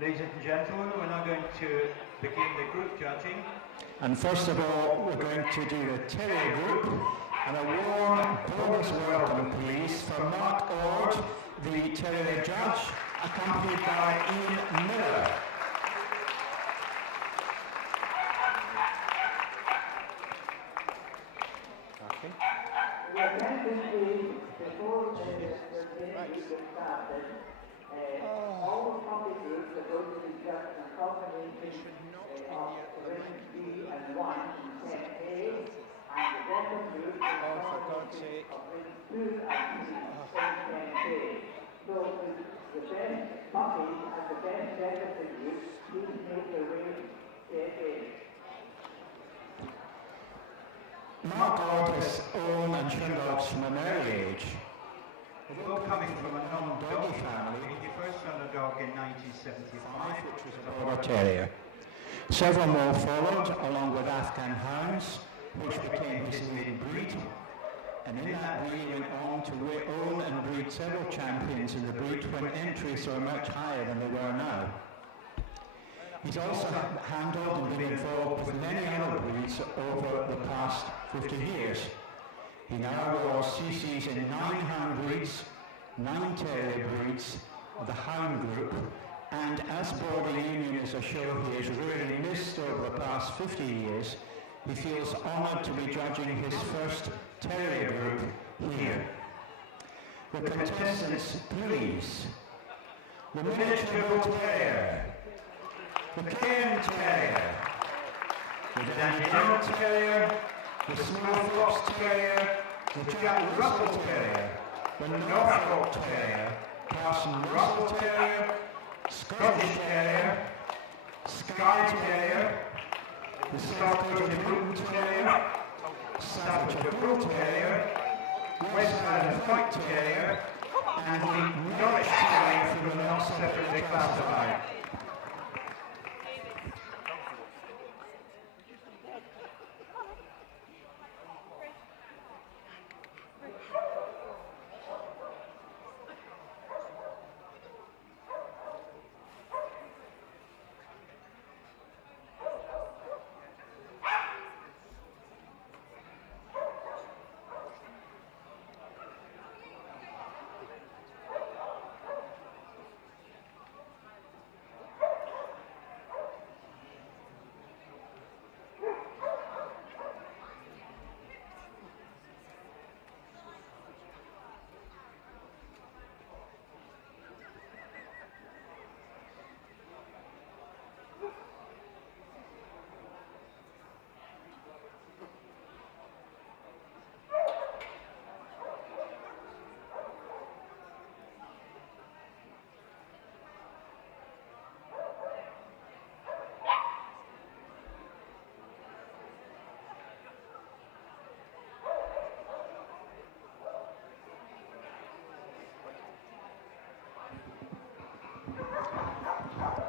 Ladies and gentlemen, we're now going to begin the group judging. And first of all, we're going to do the terrier group, and a warm bonus welcome, please, for Mark Ord, the terrier judge, accompanied by Ian Miller. Okay. The attention please, before the meeting gets started, all the copy groups are going to be just a combination of range B and 1 in 10A, and the bottom group is a combination of range 2 and 3 in 10A. So the best puppies and the best benefit groups, please make their way to 10A. Mark Ord has owned and shown dogs from an early age. Although coming from a non-doggy family, he first owned a dog in 1975, which was a Border Terrier. Several more followed, along with Afghan hounds, which became his main breed. And in that breed he went on to own and breed several champions in the breed when entries were much higher than they were now. He's also handled and been involved with many other breeds over the past 50 years. He now wears CCs in 9 hound breeds, 9 terrier breeds, the hound group, and as Border Union is a show he has really missed over the past 50 years, he feels honoured to be judging his first terrier group here. The contestants, please. The Miniature Bull Terrier, the Cairn Terrier, the Dandenong Terrier, the Small Fox Terrier, the Jack Russell Terrier, the Norfolk Terrier, Carson Russell Terrier, Scottish Terrier, Skye Terrier, the Scottish Bull Terrier, Staffordshire Bull Terrier, West Highland Fight Terrier, and the Norwich Terrier from the not separately classified.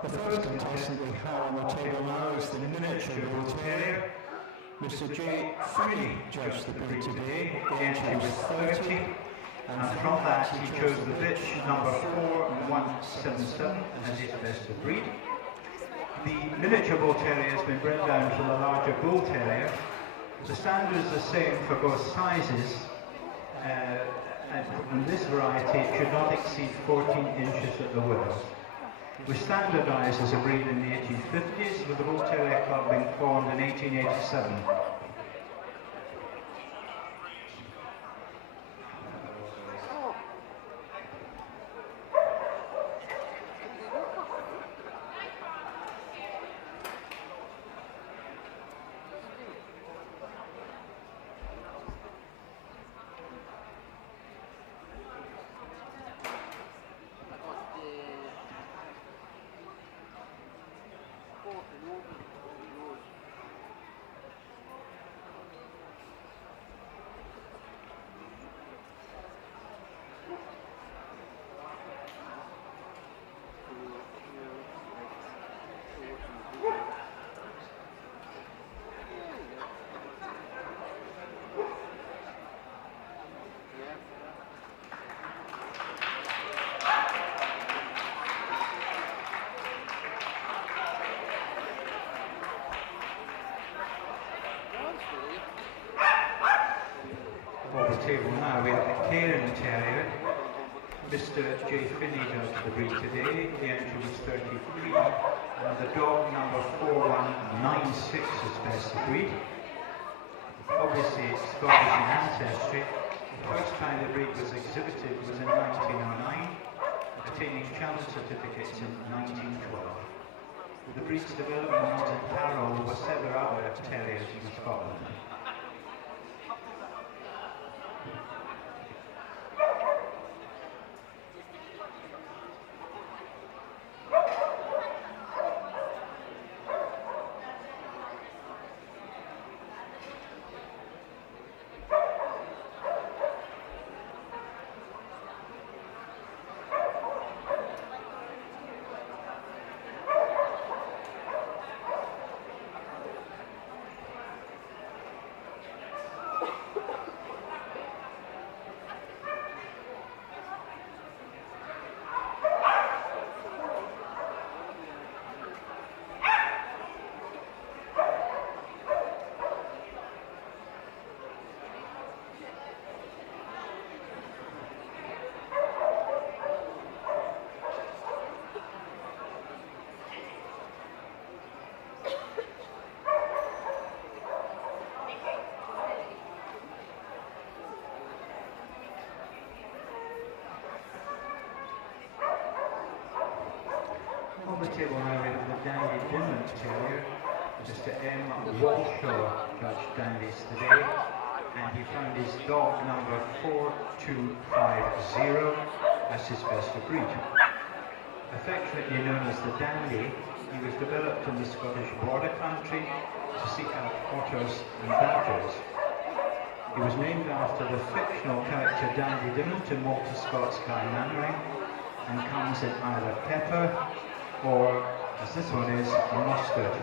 The first contestant we have on the table now is the Miniature Bull Terrier. Mr. J. Finney judged the breed today. The entry was 30, and from that he chose the bitch number 4177 as his best of breed. The Miniature Bull Terrier has been bred down from the larger Bull Terrier. The standard is the same for both sizes, and in this variety it should not exceed 14 inches at the width. Was standardised as a breed in the 1850s, with the Bull Terrier Club being formed in 1887. On the table now we have the Cairn Terrier. Mr. J. Finney does the breed today. The entry was 33. And the dog number 4196 is best of breed. Obviously it's Scottish in ancestry. The first time the breed was exhibited was in 1909, obtaining challenge certificates in 1912. The breed's development was in parallel with several other terriers in Scotland. On the table now we have the Dandy Dinmont Terrier. Mr. M. Walshaw judged Dandies today, and he found his dog number 4250 as his best of breed. Affectionately known as the Dandy, he was developed in the Scottish border country to seek out otters and badgers. He was named after the fictional character Dandy Dinmont in Walter Scott's Guy Mannering, and comes in either pepper or, as this one is, mustard.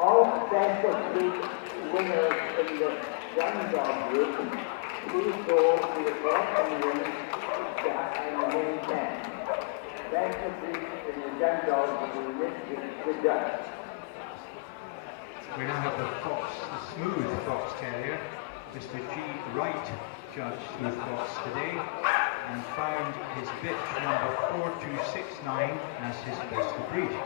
All best of breed winners in the young dog group, please go to the front and win and the main stand. Best of breed in the young dog will lift the judge. We now have the Smooth Fox Terrier. Mr. G. Wright judged Smooth Fox today and found his bitch number 4269 as his best of breed.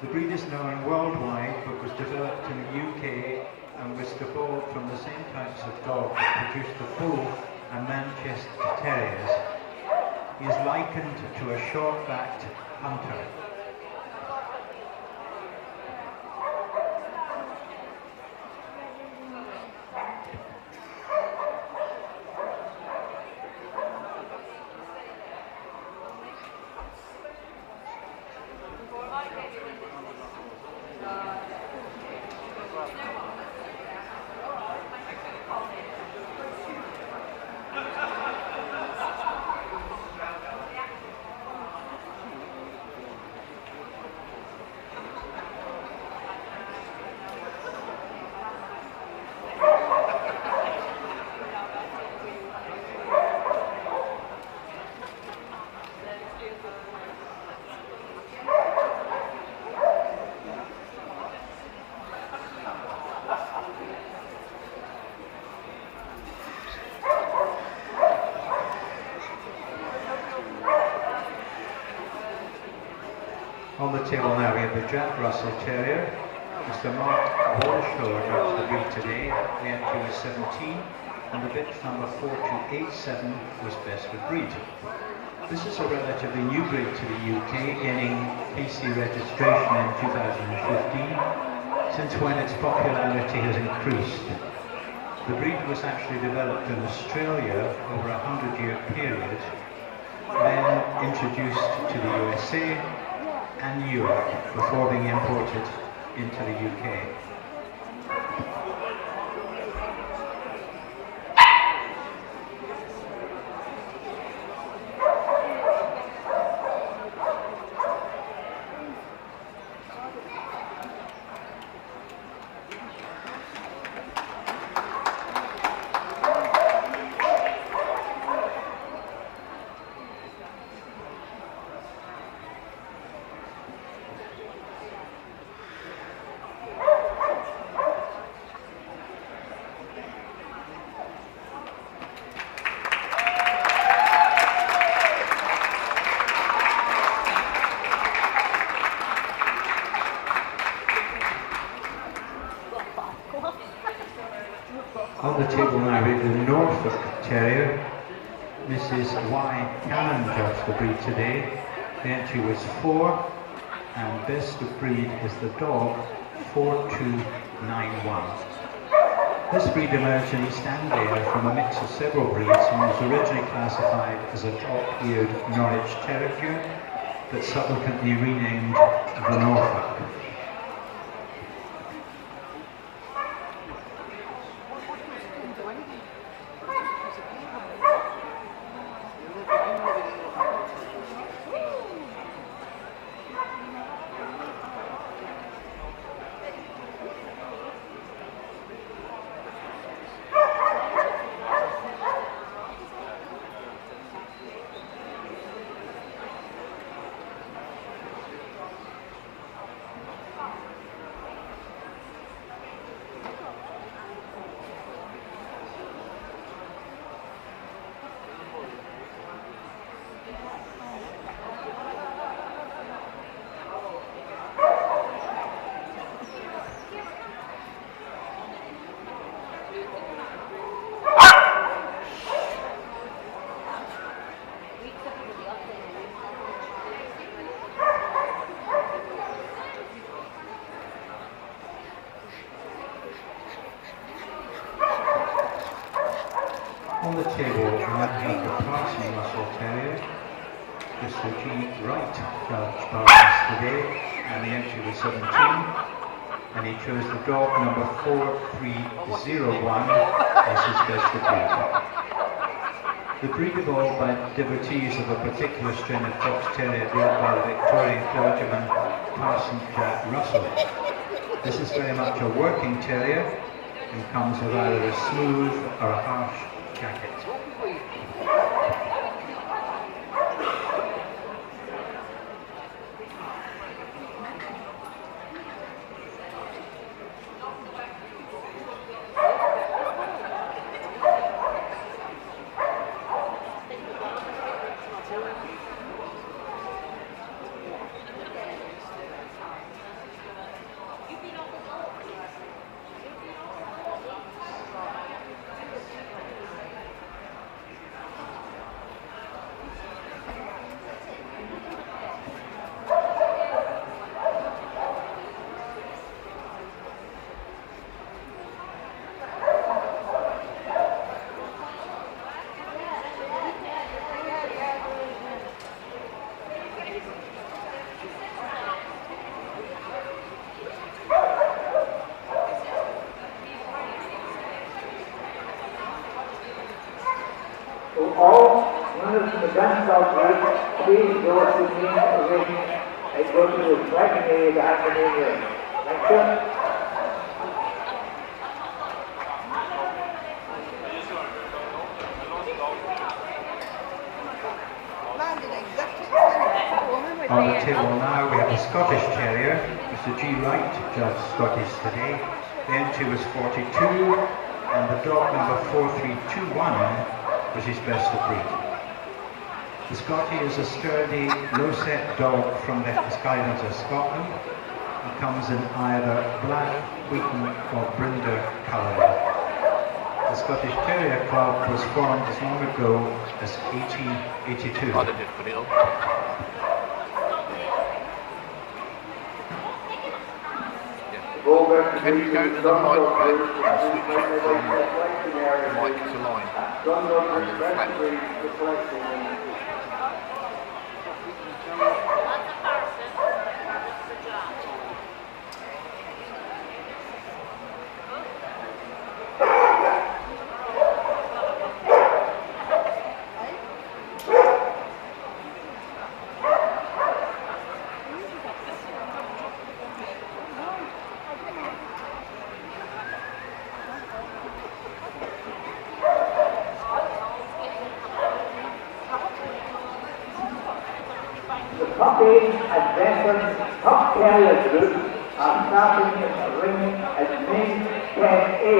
The breed is known worldwide but was developed in the UK and was evolved from the same types of dogs that produced the Bull and Manchester Terriers. He is likened to a short-backed hunter. On the table now we have the Jack Russell Terrier. Mr. Mark Walshaw judged the breed today. The entry was 17, and the bitch number 4287 was best of breed. This is a relatively new breed to the UK, gaining PC registration in 2015, since when its popularity has increased. The breed was actually developed in Australia over a 100-year period, then introduced to the USA and Europe before being imported into the UK. On the table now we have the Norfolk Terrier. Mrs. Y. Cannon judged the breed today. The entry was 4, and best of breed is the dog 4291. This breed emerged in East Anglia from a mix of several breeds and was originally classified as a top-eared Norwich Terrier, but subsequently renamed the Norfolk. On the table, we have the Parson Russell Terrier. Mr. G. Wright judged Parsons today, and the entry was 17. And he chose the dog number 4301 as his best of breed. The breed evolved by devotees of a particular strain of Fox Terrier bred by the Victorian clergyman Parson Jack Russell. This is very much a working terrier and comes with either a smooth or a harsh jacket. All runners from the gun-stop group, please go to the main ring and go to the striking area behind the main ring. Thank you. On the table now we have the Scottish Terrier. Mr. G. Wright judged Scottish today. The entry was 42, and the dog number 4321 was his best of breed. The Scottie is a sturdy, low-set dog from the Highlands of Scotland. It comes in either black, wheaten or brindle colouring. The The Scottish Terrier Club was formed as long ago as 1882. Oh, they did put it on. Can you go to the mic back and switch it from mic to line under the flag? Top Terrier group are starting ring at main 10A,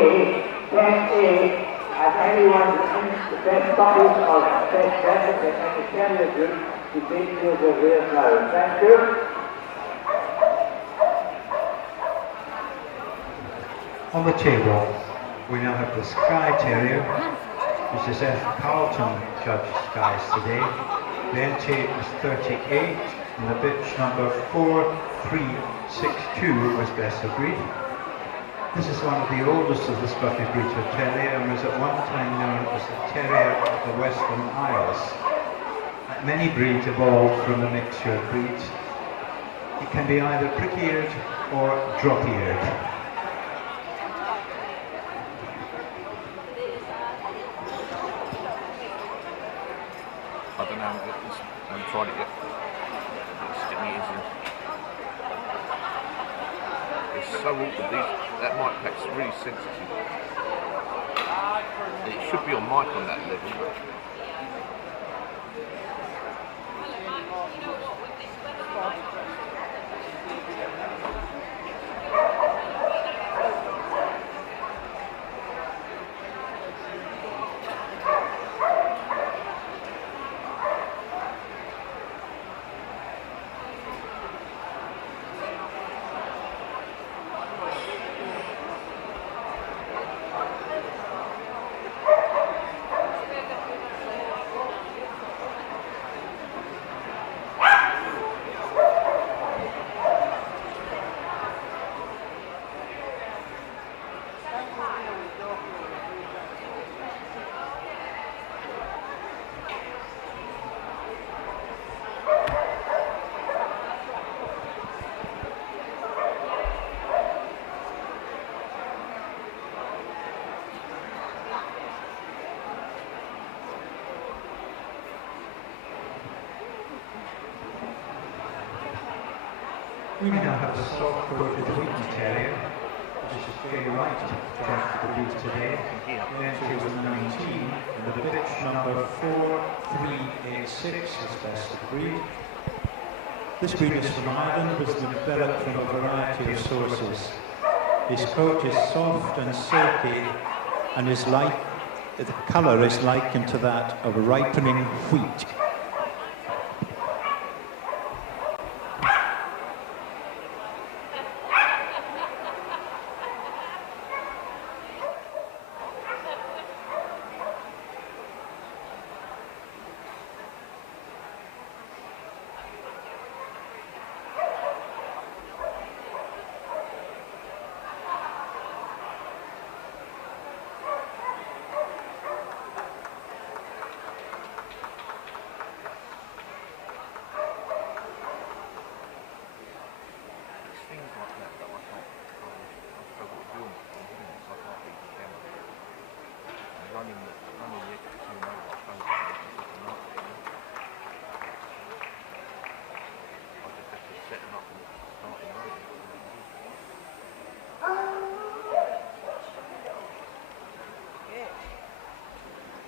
and anyone who thinks the best puppies or best better than any Terrier group to take to the rear now. Thank you. On the table, we now have the Skye Terrier. Mrs. F. Carlton judged Skies today. The entry was 38, and the bitch number 4362 was best of breed. This is one of the oldest of the Scottish breeds of terrier and was at one time known as the Terrier of the Western Isles. Many breeds evolved from a mixture of breeds. It can be either prick-eared or drop-eared. I don't know, I haven't tried it yet. Stick my ears in. It's so awkward, that mic pack's really sensitive. It should be on mic on that level. We now have the soft-coated Wheaton Terrier. This is Gay Wright, judged the breed today. The entry was 19, and the bitch number 4386 was best of breed. This breed is from Ireland, was developed from a variety of sources. His coat is soft and silky, and the colour is likened to that of ripening wheat.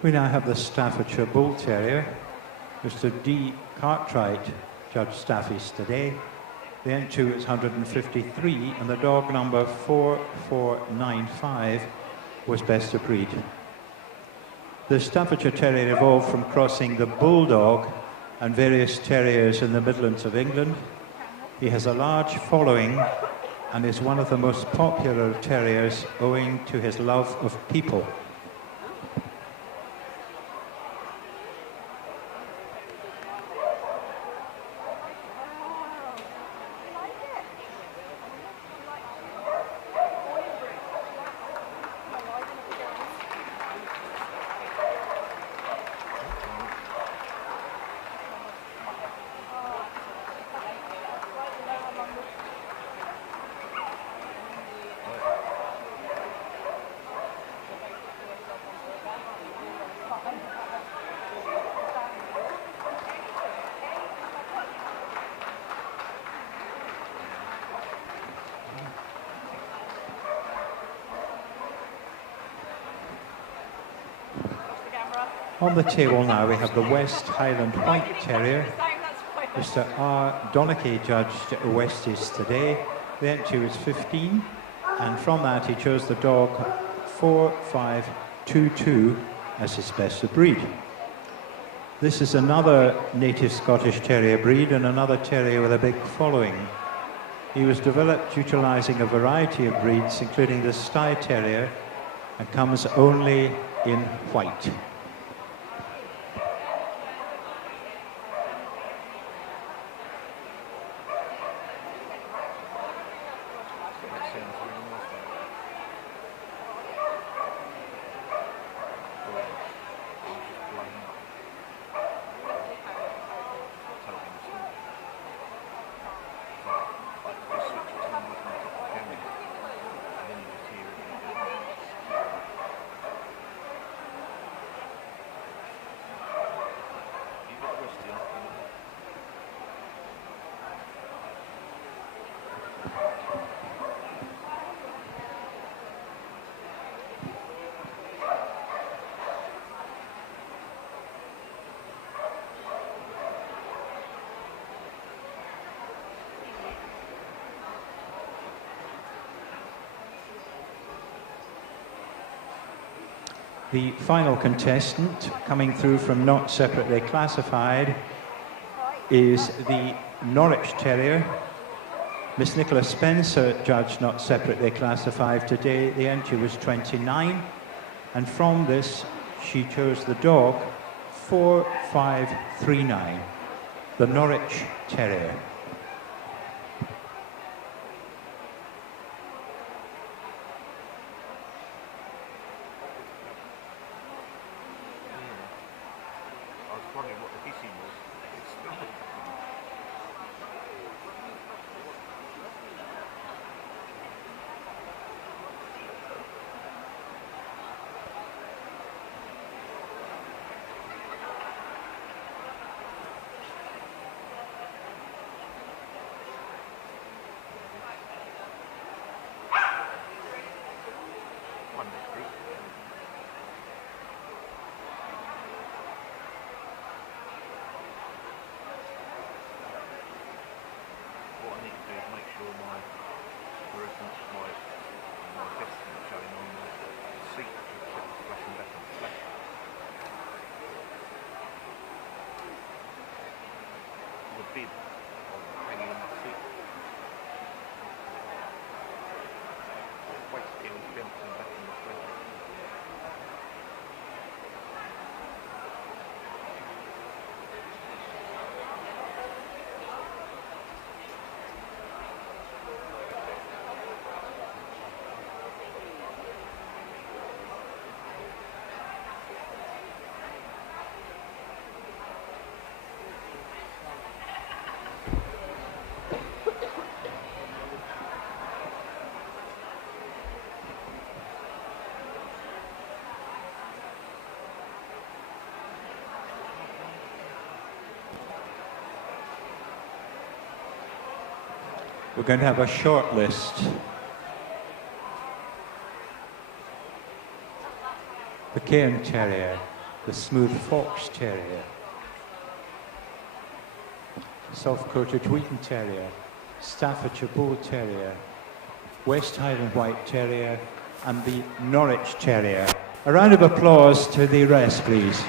We now have the Staffordshire Bull Terrier. Mr. D. Cartwright judged Staffies today. The entry was 153, and the dog number 4495 was best of breed. The Staffordshire Terrier evolved from crossing the Bulldog and various terriers in the Midlands of England. He has a large following and is one of the most popular terriers owing to his love of people. On the table now we have the West Highland White Terrier. Mr. R. Donachie judged Westies today. The entry was 15, and from that he chose the dog 4522 as his best of breed. This is another native Scottish Terrier breed and another terrier with a big following. He was developed utilising a variety of breeds, including the Skye Terrier, and comes only in white. The final contestant coming through from Not Separately Classified is the Norwich Terrier. Miss Nicola Spencer judged Not Separately Classified today. The entry was 29, and from this she chose the dog 4539, the Norwich Terrier. We're going to have a short list. The Cairn Terrier, the Smooth Fox Terrier, Self-Coated Wheaton Terrier, Staffordshire Bull Terrier, West Highland White Terrier, and the Norwich Terrier. A round of applause to the rest, please.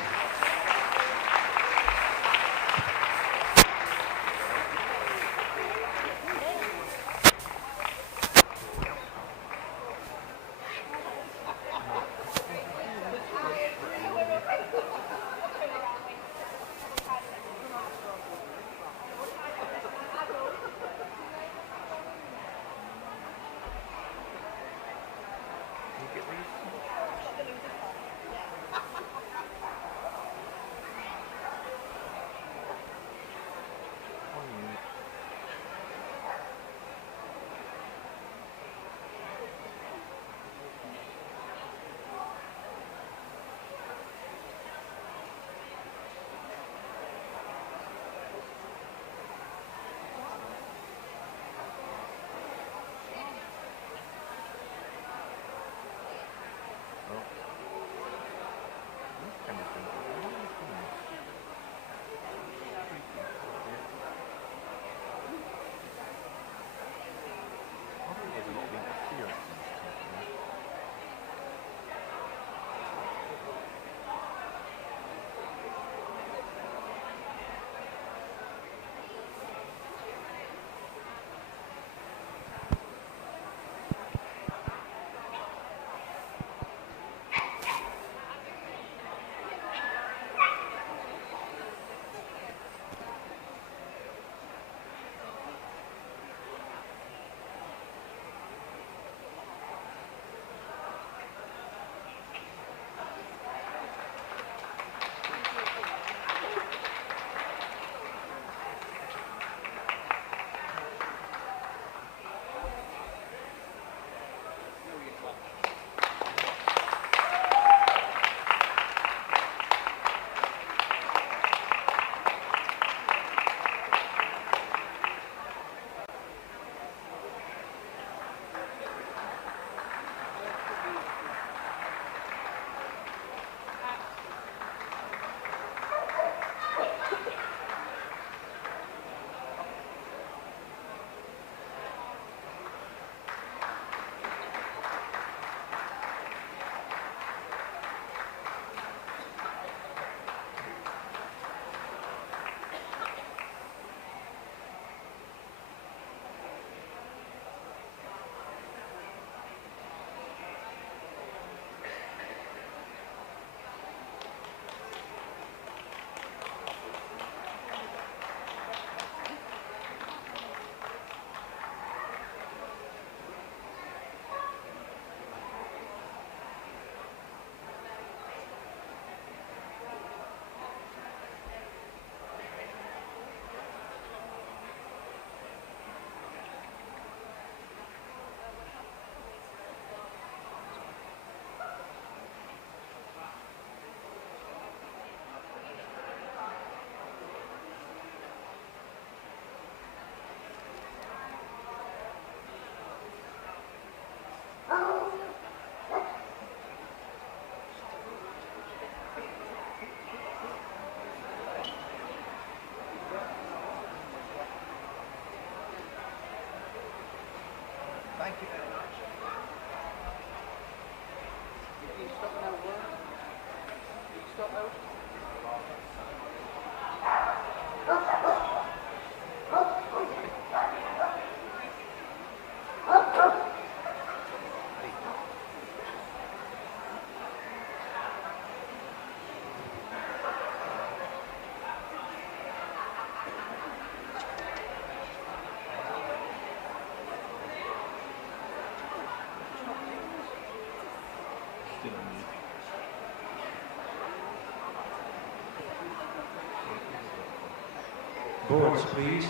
Boards, please.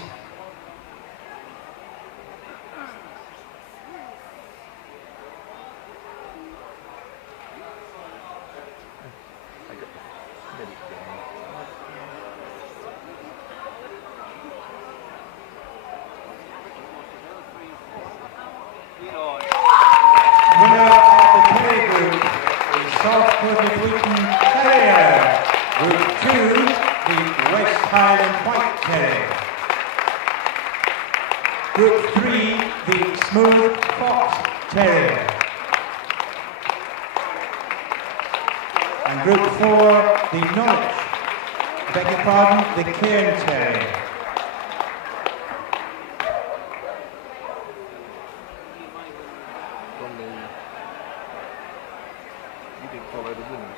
Winner of the Kerry Group is South Coast Wheaton Terrier. Group 2, the West Highland White Terrier. Group 3, the Smooth Fox Terrier. And Group 4, the Norwich, beg your pardon, the Cairn Terrier. You didn't follow the winners.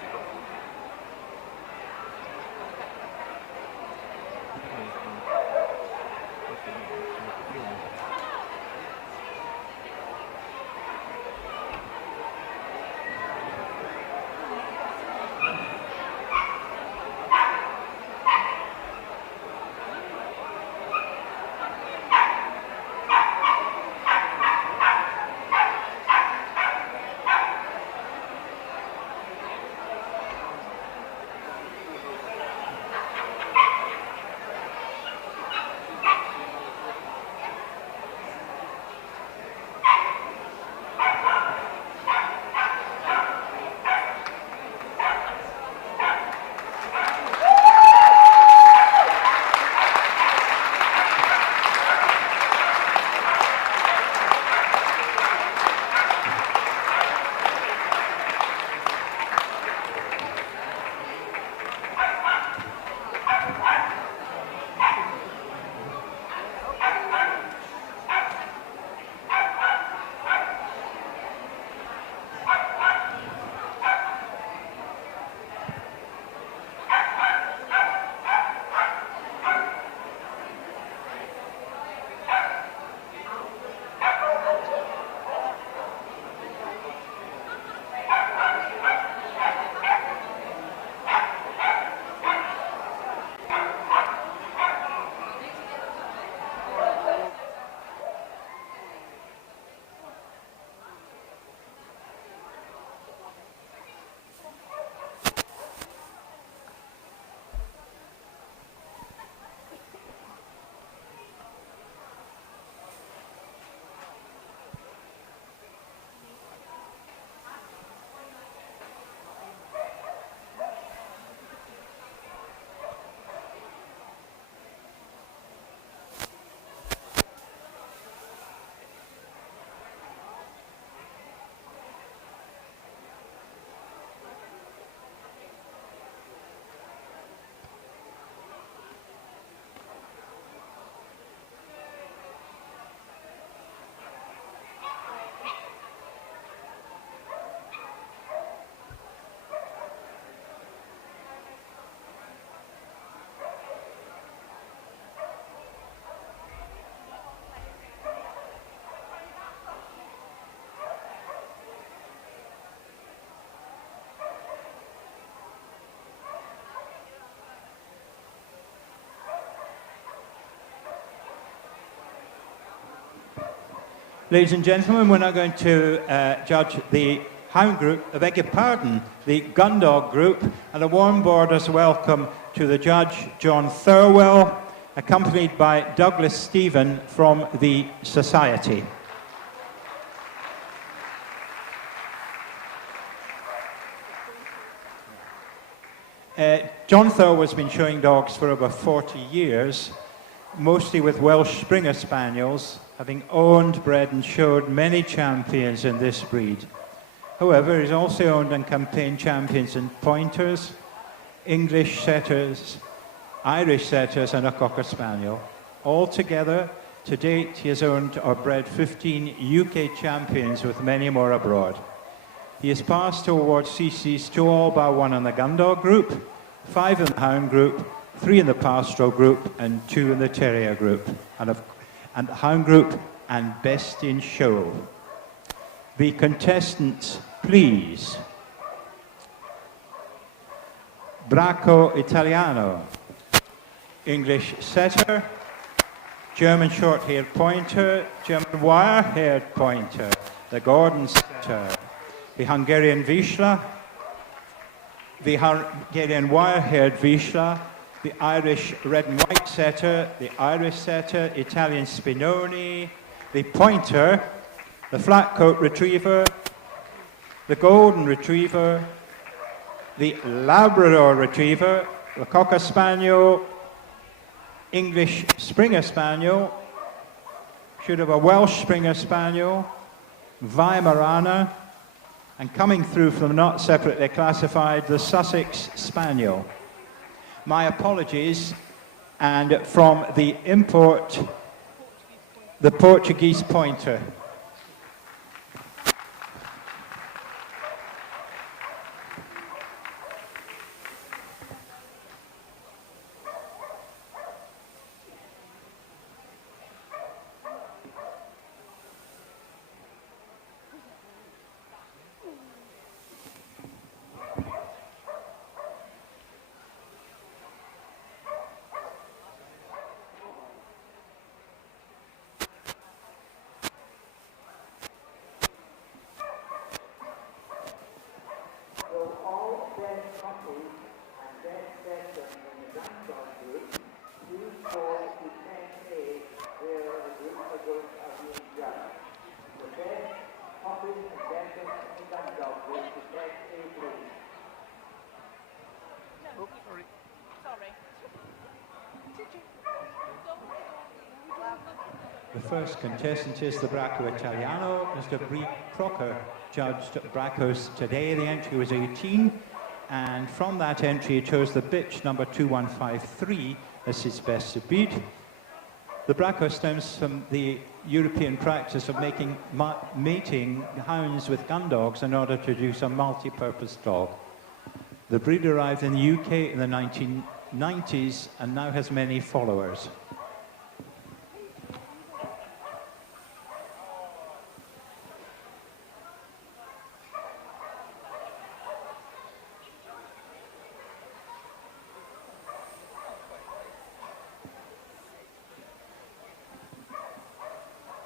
Ladies and gentlemen, we're now going to judge the Hound Group, I beg your pardon, the Gundog Group, and a warm Borders welcome to the judge, John Thirlwell, accompanied by Douglas Stephen from the Society. John Thirlwell's been showing dogs for over 40 years. mostly with Welsh Springer Spaniels, having owned, bred and showed many champions in this breed. However, he's also owned and campaigned champions in pointers, English setters, Irish setters and a Cocker Spaniel. Altogether, to date, he has owned or bred 15 UK champions with many more abroad. He has passed to award CCs to all bar one in the Gundog group, 5 in the Hound group, 3 in the Pastoral group and 2 in the Terrier group, and the Hound group and Best in Show. The contestants, please. Bracco Italiano, English setter, German short-haired pointer, German wire-haired pointer, the Gordon setter, the Hungarian Vizsla, the Hungarian wire-haired Vizsla, the Irish red and white setter, the Irish setter, Italian Spinoni, the pointer, the flat-coat retriever, the golden retriever, the Labrador retriever, the Cocker Spaniel, English Springer Spaniel, should have a Welsh Springer Spaniel, Weimaraner, and coming through from not separately classified, the Sussex Spaniel. My apologies, and from the import, the Portuguese pointer. So all best couples and best sessions in the Gundog group, please call to 10A where the group are being judged. The best couples and sessions in the Gundog group to 10A, please. The first contestant is the Bracco Italiano. Mr. Bree Crocker judged Braccos today. The entry was 18, and from that entry he chose the bitch number 2153 as his best to beat. The Bracco stems from the European practice of mating hounds with gun dogs in order to produce a multi-purpose dog. The breed arrived in the UK in the 1990s and now has many followers.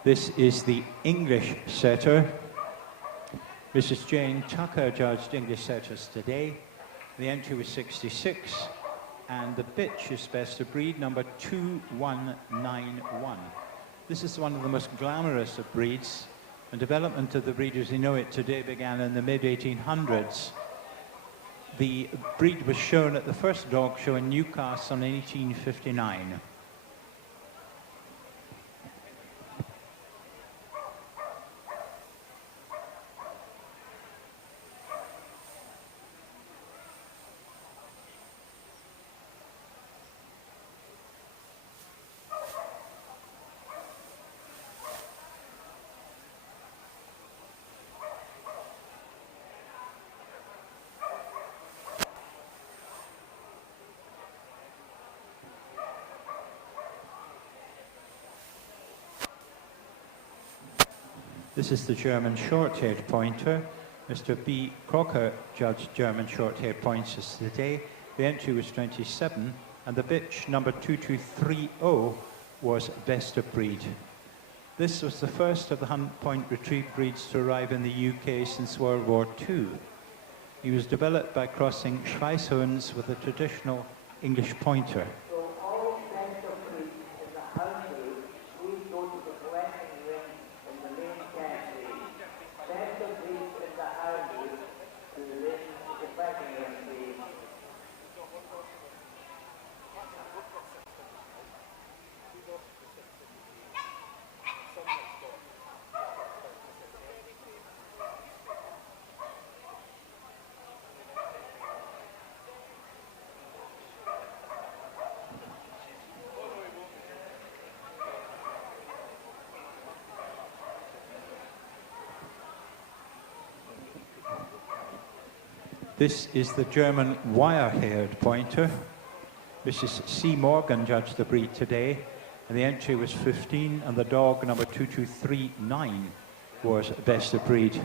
This is the English setter. Mrs. Jane Tucker judged English setters today. The entry was 66, and the bitch is best of breed number 2191. This is one of the most glamorous of breeds, and development of the breed as we know it today began in the mid-1800s. The breed was shown at the first dog show in Newcastle in 1859. This is the German short-haired pointer. Mr. B. Crocker judged German short-haired pointers today. The entry was 27, and the bitch number 2230 was best of breed. This was the first of the Hunt Point Retrieve breeds to arrive in the UK since World War II. He was developed by crossing Schweisshounds with a traditional English pointer. So all best of breeds in the hound group, please go to the collecting ring in the main category. Best of breeds in the hound group to the collecting ring, please. This is the German wire-haired pointer. Mrs. C. Morgan judged the breed today, and the entry was 15, and the dog number 2239 was best of breed.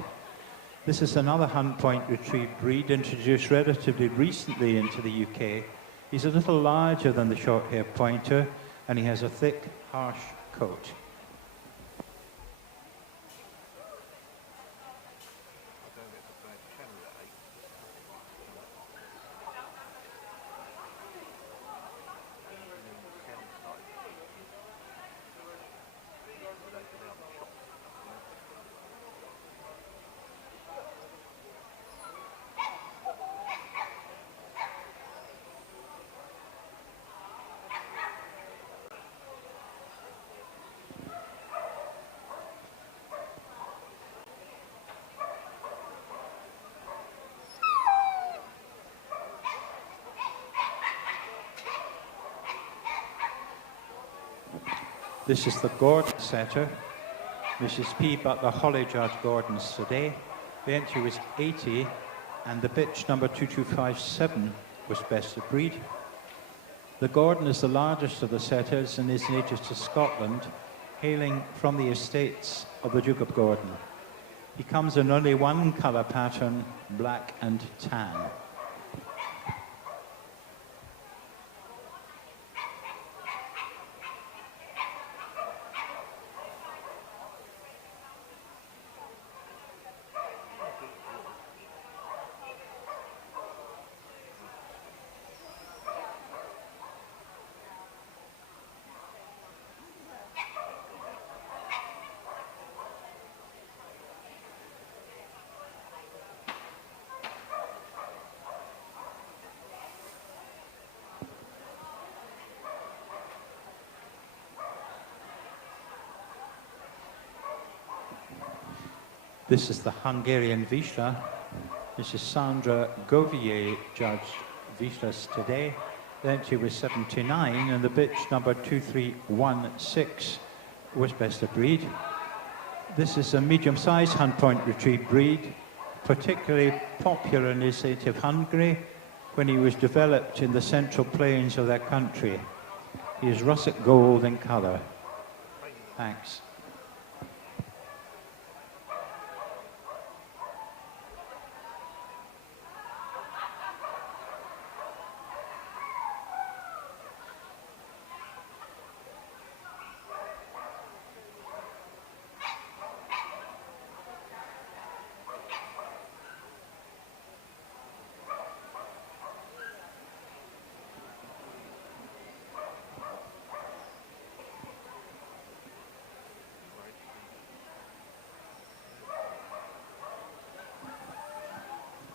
This is another Hunt Point Retrieve breed introduced relatively recently into the UK. He's a little larger than the short-haired pointer, and he has a thick, harsh coat. This is the Gordon setter. Mrs. P. Butler Holly judged Gordon's today. The entry was 80, and the bitch number 2257 was best of breed. The Gordon is the largest of the setters and is native to Scotland, hailing from the estates of the Duke of Gordon. He comes in only one colour pattern, black and tan. This is the Hungarian Vizsla. Mrs. Sandra Govier judged Vizslas today. The entry was 79, and the bitch number 2316 was best of breed. This is a medium-sized Hunt Point Retrieve breed, particularly popular in his native Hungary when he was developed in the central plains of their country. He is russet gold in colour. Thanks.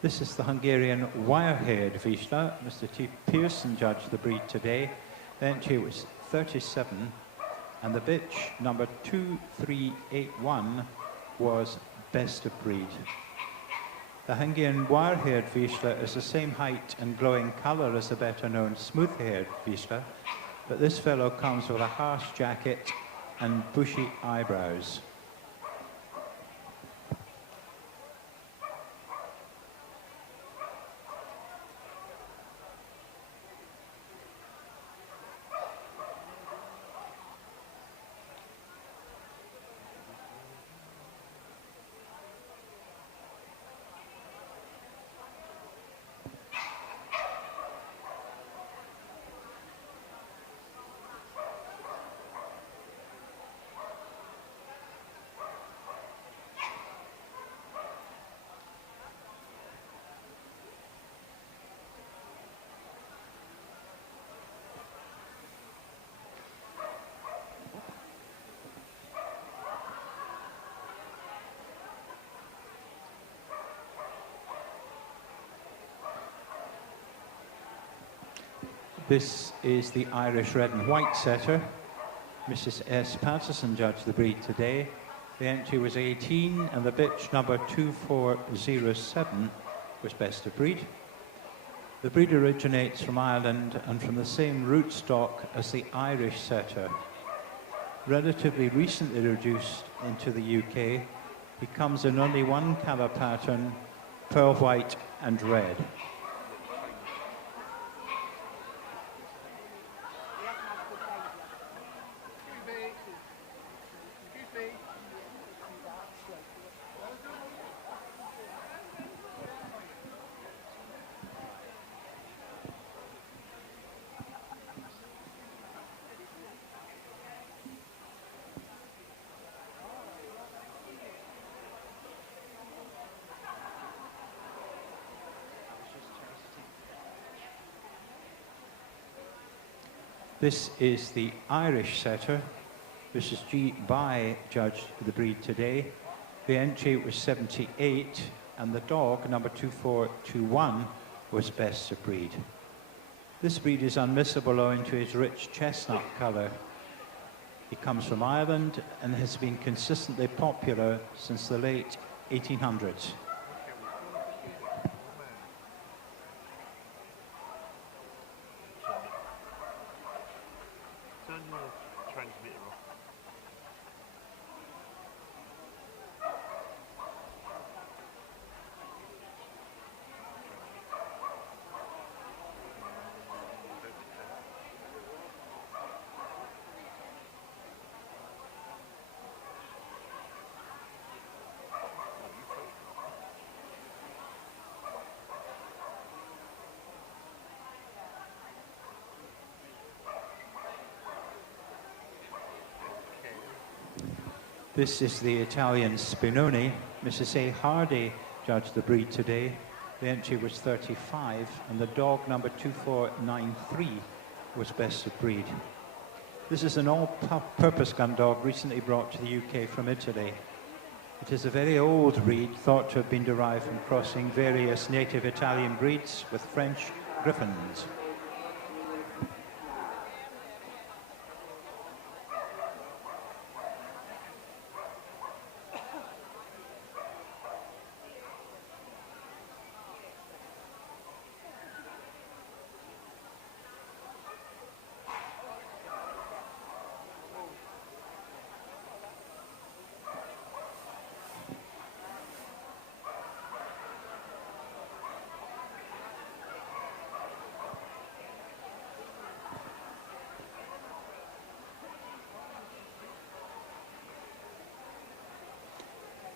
This is the Hungarian wire-haired Vizsla. Mr. T. Pearson judged the breed today. The entry was 37, and the bitch, number 2381, was best of breed. The Hungarian wire-haired Vizsla is the same height and glowing colour as the better-known smooth-haired Vizsla, but this fellow comes with a harsh jacket and bushy eyebrows. This is the Irish red and white setter. Mrs. S. Patterson judged the breed today. The entry was 18, and the bitch number 2407 was best of breed. The breed originates from Ireland and from the same rootstock as the Irish setter. Relatively recently reduced into the UK, he comes in only one colour pattern, pearl white and red. This is the Irish setter. Mrs. G. By judged the breed today. The entry was 78, and the dog, number 2421, was best of breed. This breed is unmissable owing to his rich chestnut colour. He comes from Ireland and has been consistently popular since the late 1800s. This is the Italian Spinoni. Mrs. A. Hardy judged the breed today. The entry was 35, and the dog, number 2493, was best of breed. This is an all-purpose gun dog recently brought to the UK from Italy. It is a very old breed, thought to have been derived from crossing various native Italian breeds with French Griffons.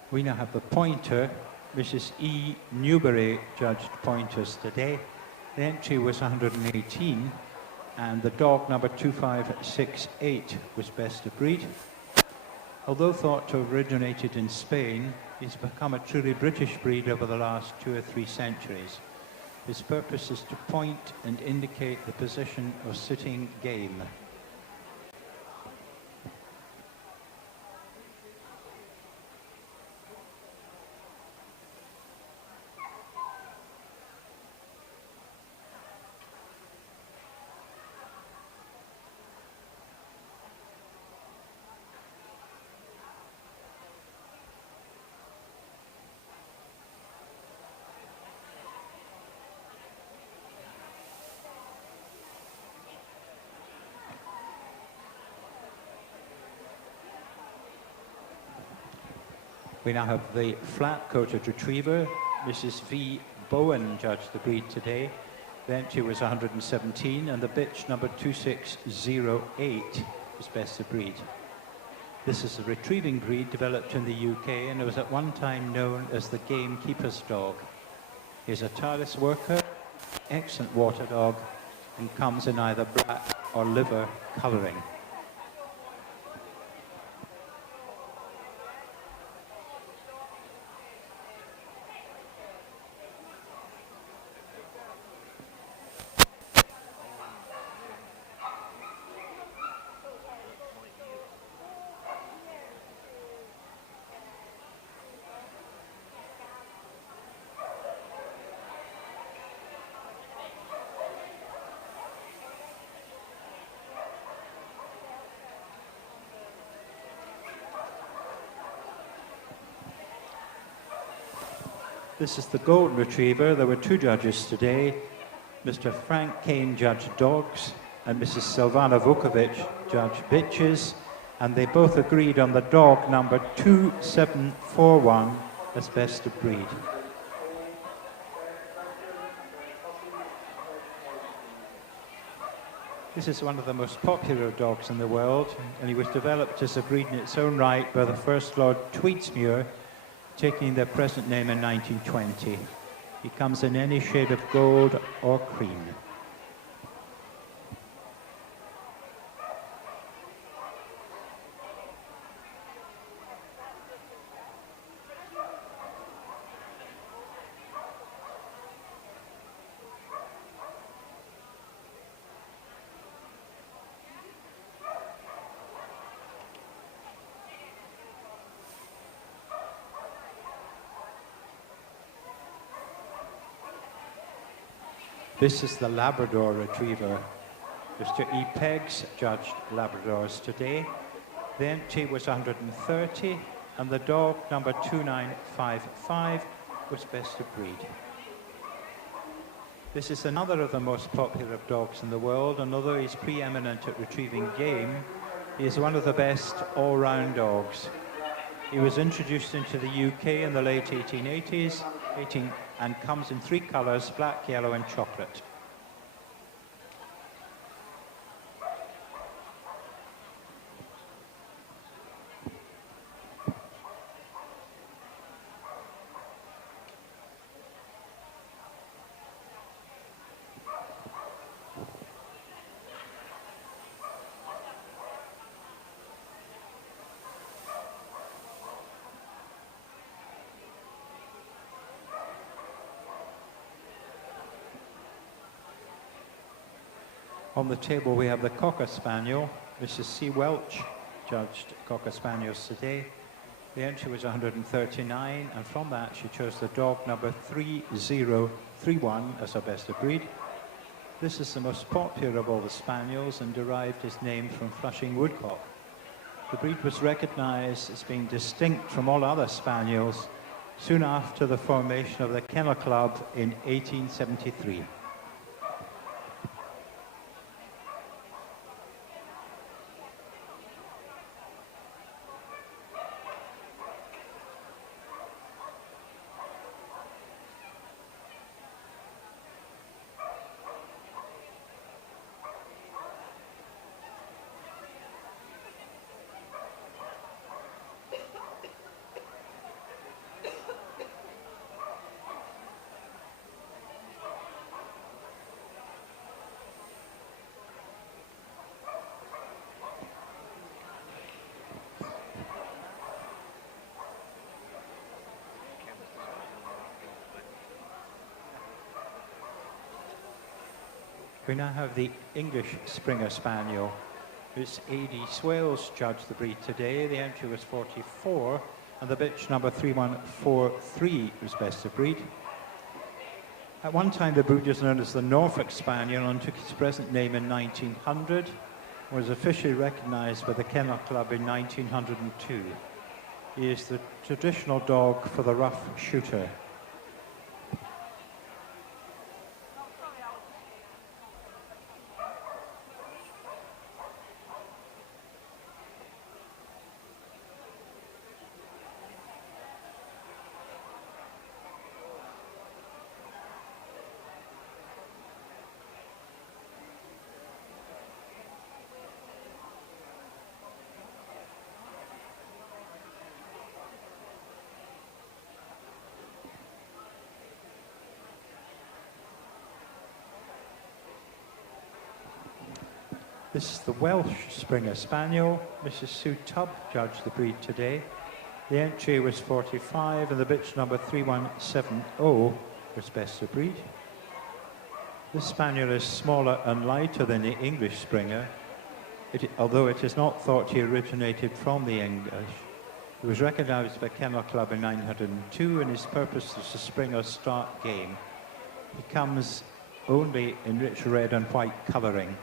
We now have the pointer. Mrs. E. Newbury judged pointers today. The entry was 118, and the dog, number 2568, was best of breed. Although thought to have originated in Spain, he's become a truly British breed over the last 2 or 3 centuries. His purpose is to point and indicate the position of sitting game. We now have the flat-coated retriever. Mrs. V. Bowen judged the breed today. The entry was 117, and the bitch, number 2608, was best of breed. This is a retrieving breed developed in the UK and was at one time known as the gamekeeper's dog. He is a tireless worker, excellent water dog, and comes in either black or liver colouring. This is the Golden Retriever. There were 2 judges today. Mr. Frank Kane judged dogs, and Mrs. Silvana Vukovic judged bitches, and they both agreed on the dog, number 2741, as best of breed. This is one of the most popular dogs in the world, and he was developed as a breed in its own right by the first Lord Tweedsmuir, taking their present name in 1920. He comes in any shade of gold or cream. This is the Labrador Retriever. Mr. E. Peggs judged Labradors today. The entry was 130, and the dog number 2955 was best of breed. This is another of the most popular dogs in the world, and although he's preeminent at retrieving game, he is one of the best all-round dogs. He was introduced into the UK in the late 1880s, and comes in 3 colours, black, yellow and chocolate. On the table we have the Cocker Spaniel. Mrs. C. Welch judged Cocker Spaniels today. The entry was 139, and from that she chose the dog number 3031 as her best of breed. This is the most popular of all the Spaniels and derived its name from Flushing Woodcock. The breed was recognised as being distinct from all other Spaniels soon after the formation of the Kennel Club in 1873. We now have the English Springer Spaniel. Miss A.D. Swales judged the breed today. The entry was 44, and the bitch number 3143 was best of breed. At one time, the breed was known as the Norfolk Spaniel and took its present name in 1900, and was officially recognised by the Kennel Club in 1902. He is the traditional dog for the rough shooter. This is the Welsh Springer Spaniel. Mrs. Sue Tubb judged the breed today. The entry was 45, and the bitch number 3170 was best of breed. This Spaniel is smaller and lighter than the English Springer, although it is not thought he originated from the English. He was recognised by Kennel Club in 1902, and his purpose is to Springer start game. He comes only in rich red and white colouring.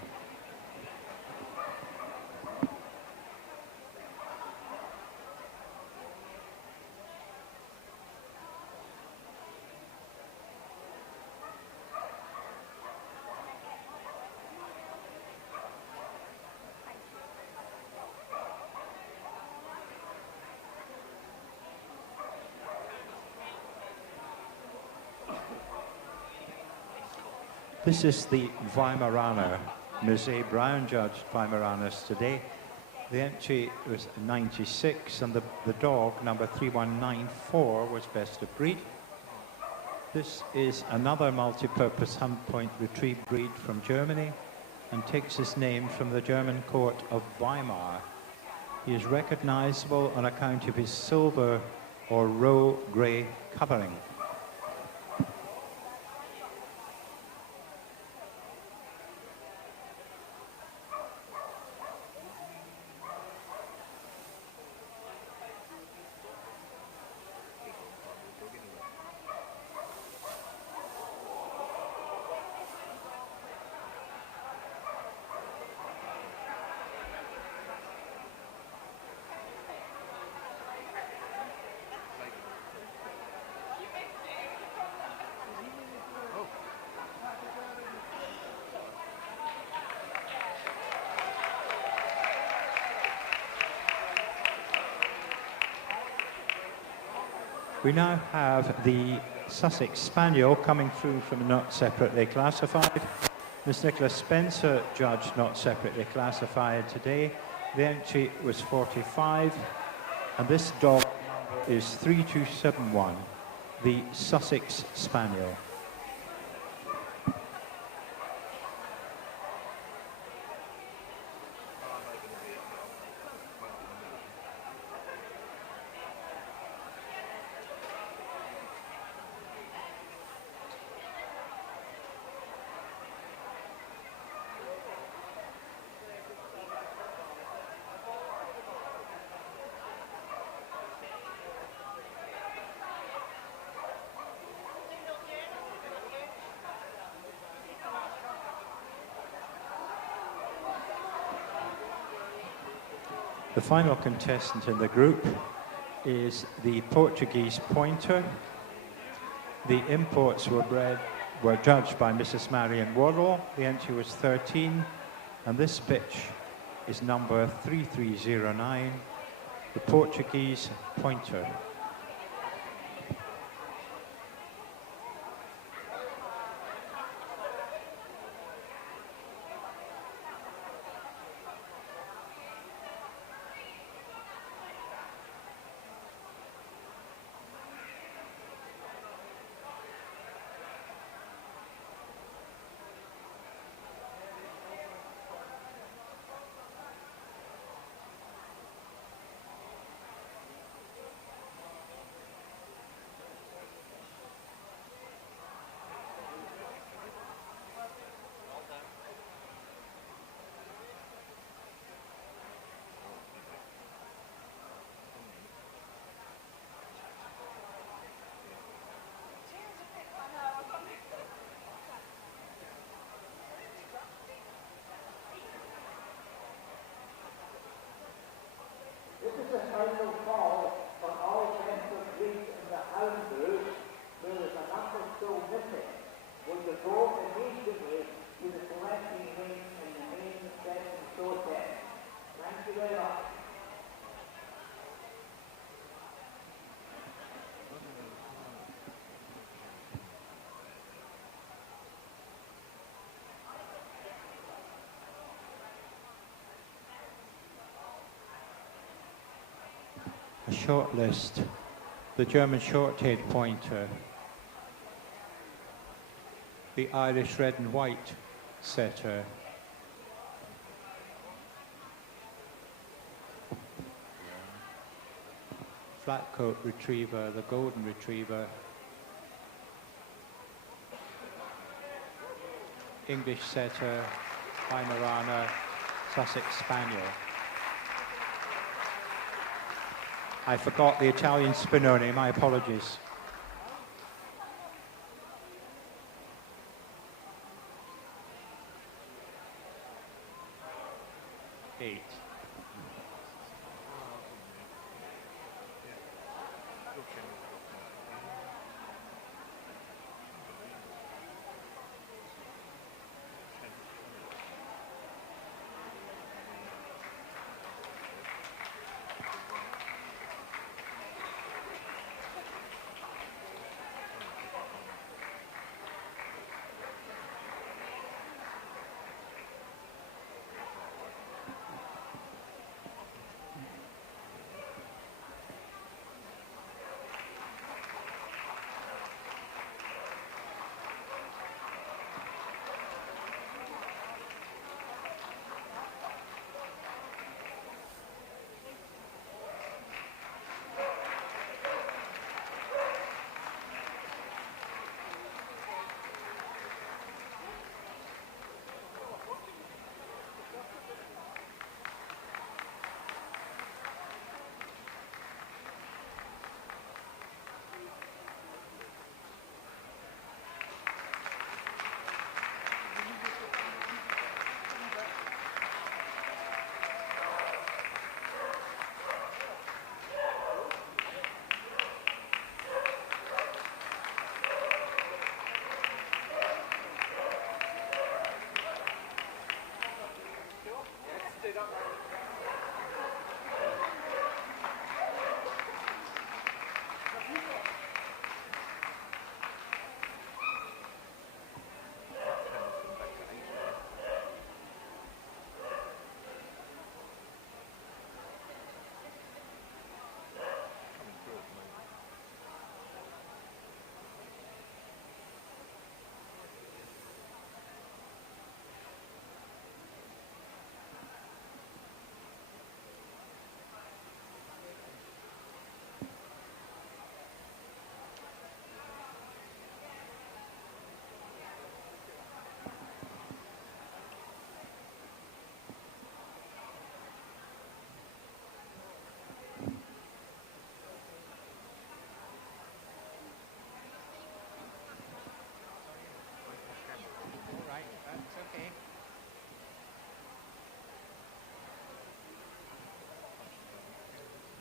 This is the Weimaraner. Ms. A. Brown judged by Moranis today. The entry was 96, and the dog, number 3194, was best of breed. This is another multi-purpose hunt point retrieve breed from Germany and takes his name from the German court of Weimar. He is recognizable on account of his silver or roe grey covering. We now have the Sussex Spaniel coming through from not separately classified. Miss Nicola Spencer judged not separately classified today. The entry was 45, and this dog is 3271, the Sussex Spaniel. The final contestant in the group is the Portuguese Pointer. The imports were judged by Mrs. Marion Wardle. The entry was 13, and this bitch is number 3309, the Portuguese Pointer. This is a final call for all central breeds in the hound group. There is a number still missing. Will you go immediately to the collecting ring in the main session show test? Thank you very much. A short list. The German Short-Haired Pointer, the Irish Red and White Setter, Flatcoat Retriever, the Golden Retriever, English Setter, Weimaraner, Sussex Spaniel. I forgot the Italian Spinone, my apologies. Eight.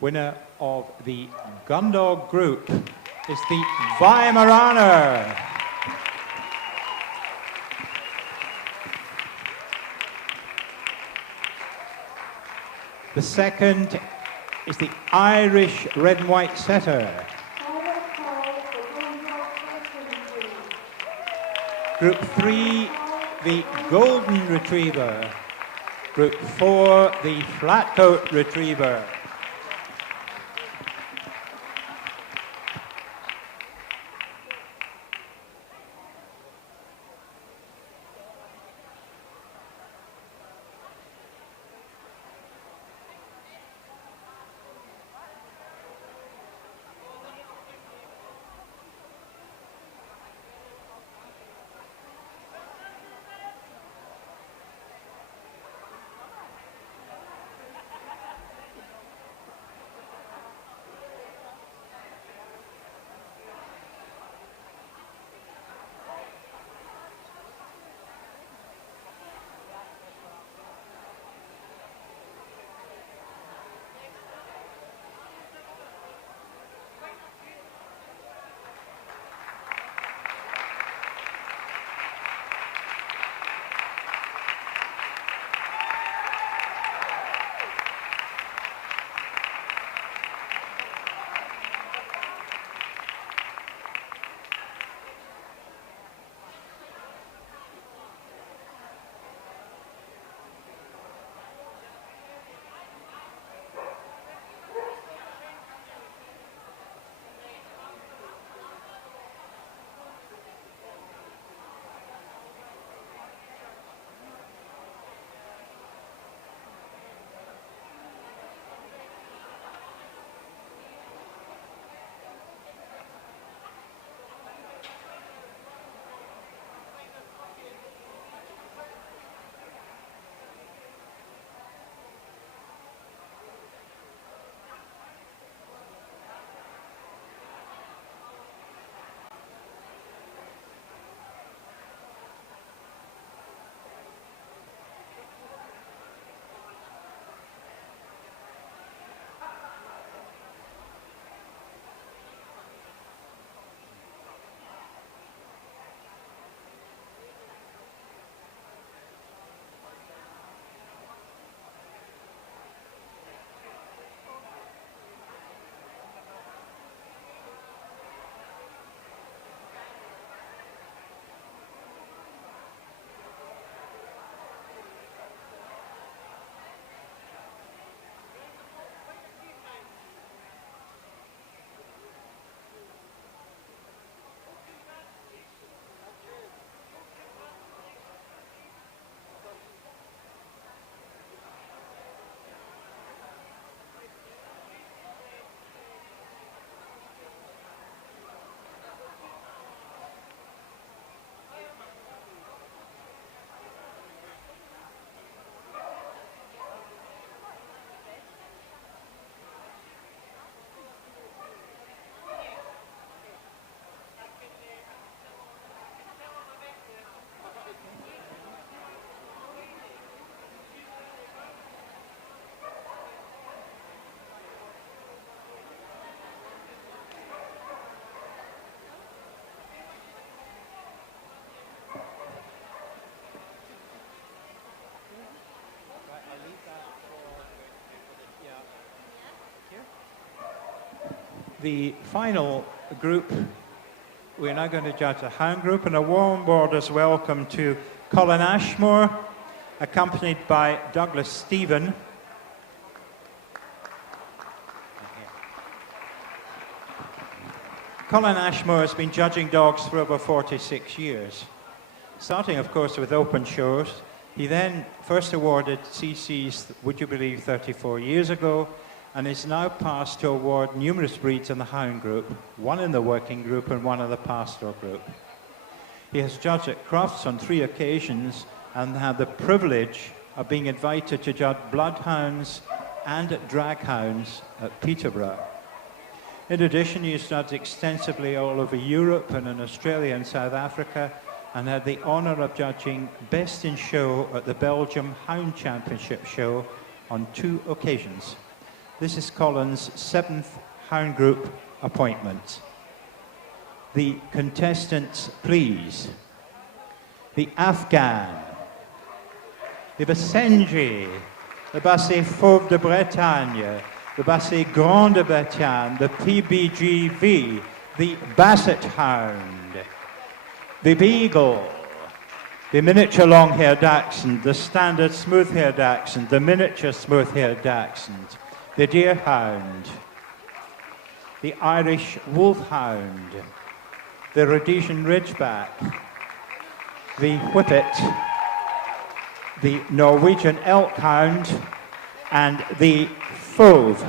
Winner of the Gundog Group is the Weimaraner. The second is the Irish Red and White Setter. Group 3, the Golden Retriever. Group 4, the Flatcoat Retriever. The final group, we're now going to judge the hound group, and a warm Borders welcome to Colin Ashmore, accompanied by Douglas Stephen. Colin Ashmore has been judging dogs for over 46 years, starting, of course, with open shows. He then first awarded CC's, would you believe, 34 years ago, and is now passed to award numerous breeds in the hound group, one in the working group and one in the pastoral group. He has judged at Crufts on 3 occasions and had the privilege of being invited to judge bloodhounds and drag hounds at Peterborough. In addition, he has judged extensively all over Europe and in Australia and South Africa, and had the honour of judging Best in Show at the Belgium Hound Championship Show on 2 occasions. This is Colin's 7th Hound Group appointment. The contestants, please. The Afghan, the Basenji, the Basset Fauve de Bretagne, the Basset Grand de Bretagne, the PBGV, the Basset Hound, the Beagle, the miniature long-haired dachshund, the standard smooth-haired dachshund, the miniature smooth-haired dachshund, the Deerhound, the Irish Wolfhound, the Rhodesian Ridgeback, the Whippet, the Norwegian Elkhound, and the Fauve,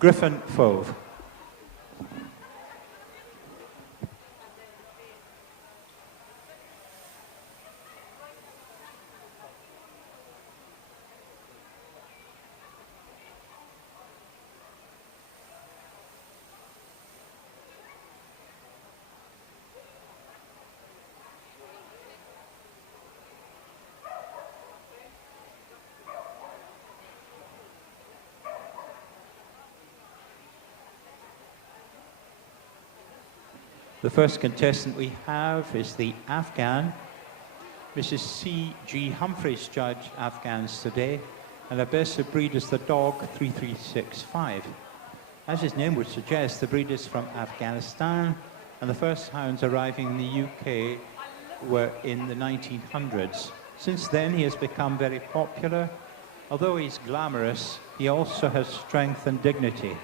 Griffon Fauve. The first contestant we have is the Afghan. Mrs. C.G. Humphreys judged Afghans today, and her best of breed is the dog 3365. As his name would suggest, the breed is from Afghanistan, and the first hounds arriving in the UK were in the 1900s. Since then, he has become very popular. Although he's glamorous, he also has strength and dignity.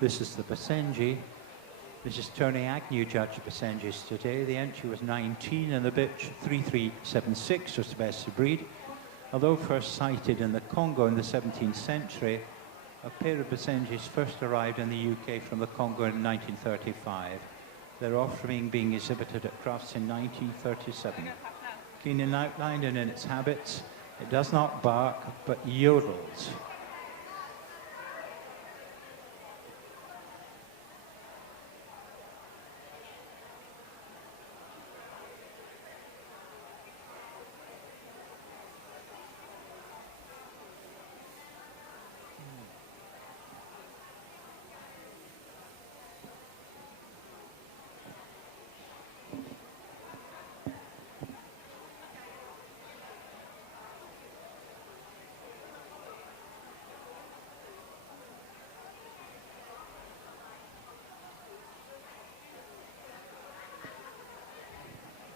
This is the Basenji. Mrs. Tony Agnew judged Basenjis today. The entry was 19 and the bitch 3376 was the best of breed. Although first sighted in the Congo in the 17th century, a pair of Basenjis first arrived in the UK from the Congo in 1935. Their offspring being exhibited at Crufts in 1937. Clean in outline and in its habits, it does not bark but yodels.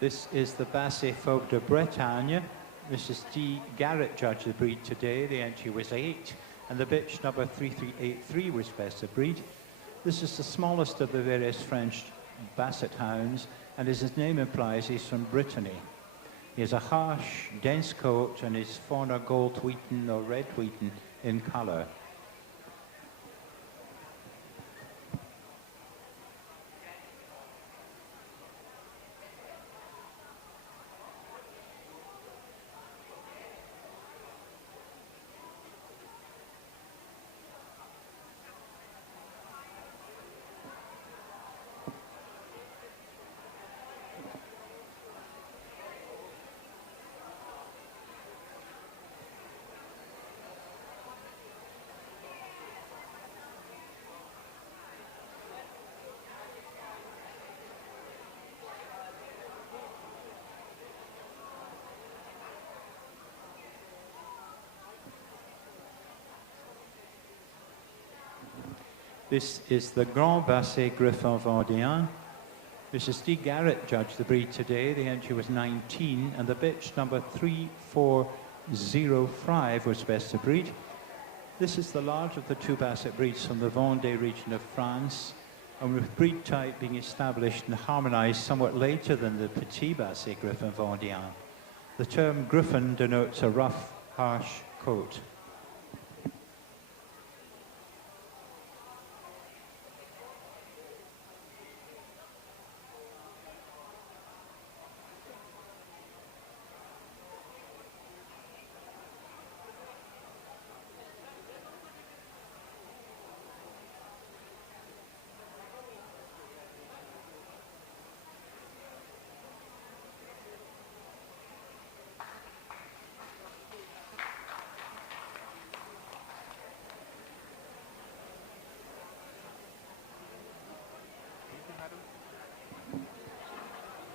This is the Basset Fauve de Bretagne. Mrs. D. Garrett judged the breed today. The entry was 8, and the bitch number 3383 was best of breed. This is the smallest of the various French Basset hounds, and as his name implies, he's from Brittany. He has a harsh, dense coat and is fauna gold wheaten or red wheaten in colour. This is the Grand Basset Griffon Vendéen. Mrs. D. Garrett judged the breed today. The entry was 19, and the bitch number 34 3405 was best of breed. This is the larger of the two Basset breeds from the Vendée region of France, and with breed type being established and harmonized somewhat later than the Petit Basset Griffon Vendéen. The term Griffon denotes a rough, harsh coat.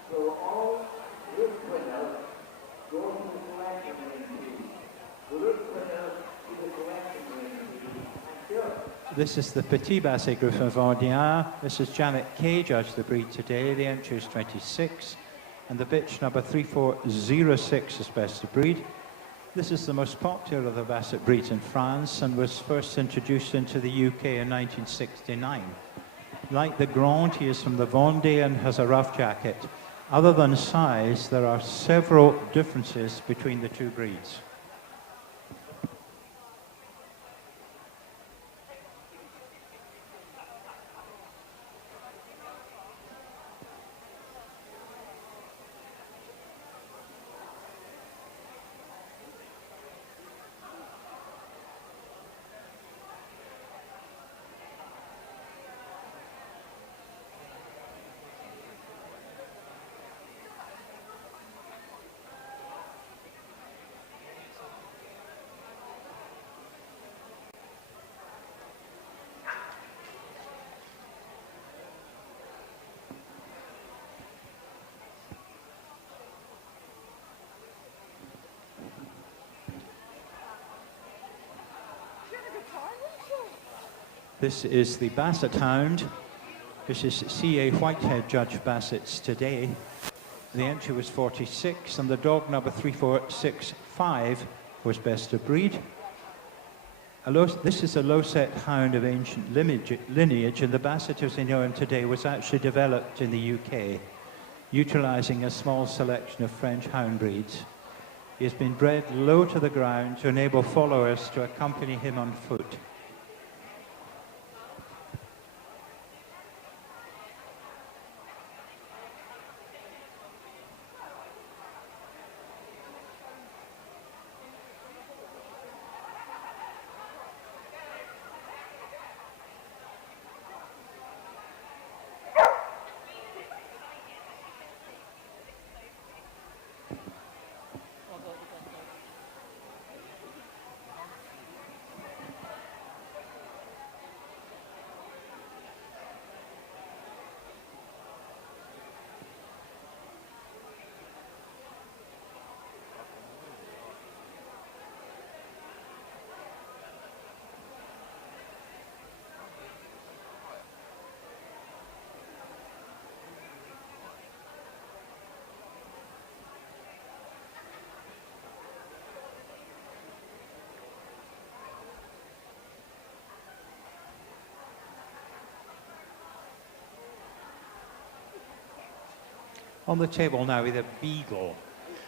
So all group winners go to the collection ring. Group winners to the collection ring. Thank you. This is the Petit Basset Griffon Vendéen. This is Janet Kay, judged the breed today. The entry is 26. And the bitch number 3406 is best of breed. This is the most popular of the Basset breeds in France and was first introduced into the UK in 1969. Like the Grand, he is from the Vendée and has a rough jacket. Other than size, there are several differences between the two breeds. This is the Basset Hound. This is C.A. Whitehead, Judge Bassett's today. The entry was 46, and the dog number 3465 was best of breed. This is a low-set hound of ancient lineage, and the Basset as we know him today was actually developed in the UK, utilizing a small selection of French hound breeds. He has been bred low to the ground to enable followers to accompany him on foot. On the table now with a Beagle.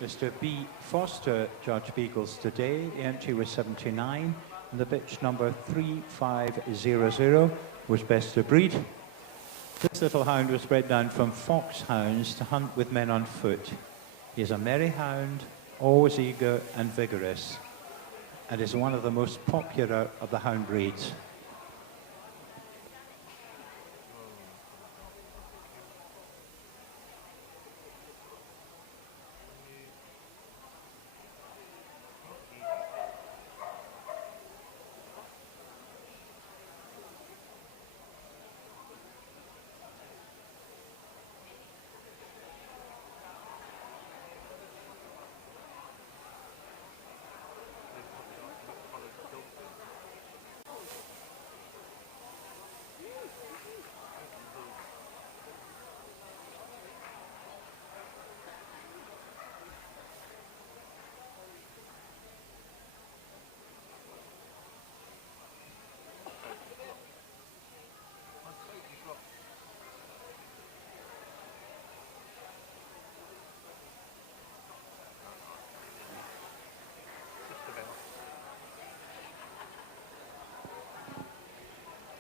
Mr. B. Foster, Judge Beagles today. The entry was 79, and the bitch number 3500 was best of breed. This little hound was bred down from foxhounds to hunt with men on foot. He is a merry hound, always eager and vigorous, and is one of the most popular of the hound breeds.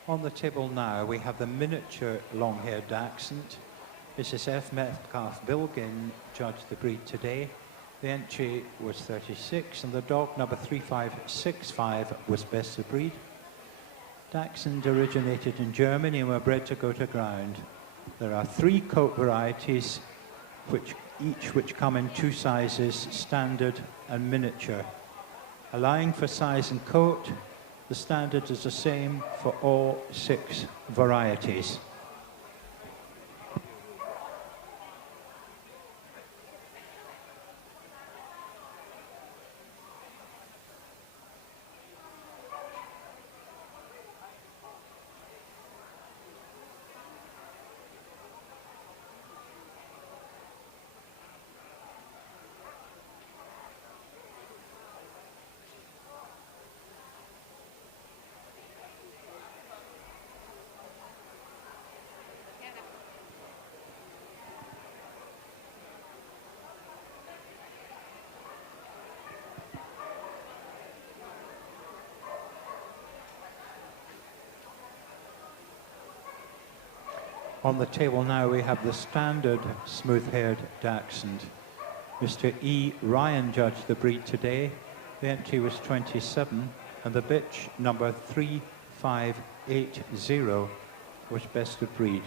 On the table now, we have the miniature long-haired dachshund. Mrs. F. Metcalf Bilgin judged the breed today. The entry was 36, and the dog number 3565 was best of breed. Dachshund originated in Germany and were bred to go to ground. There are 3 coat varieties, which come in 2 sizes, standard and miniature. Allowing for size and coat, the standard is the same for all 6 varieties. On the table now we have the standard smooth-haired dachshund. Mr. E. Ryan judged the breed today. The entry was 27, and the bitch number 3580 was best of breed.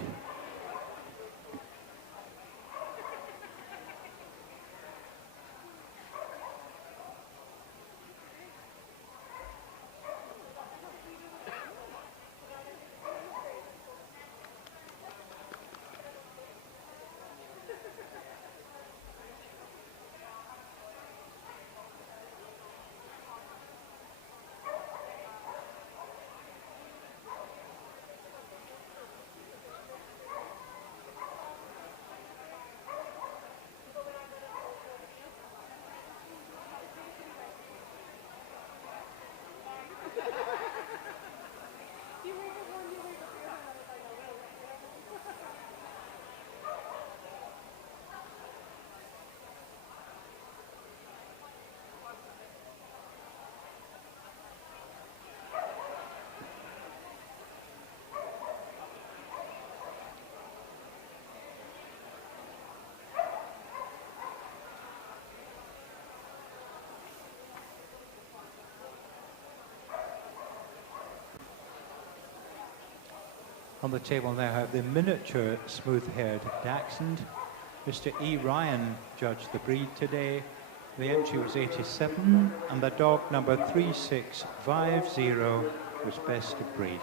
On the table now I have the miniature smooth-haired dachshund. Mr. E. Ryan judged the breed today. The entry was 87, and the dog number 3650 was best of breed.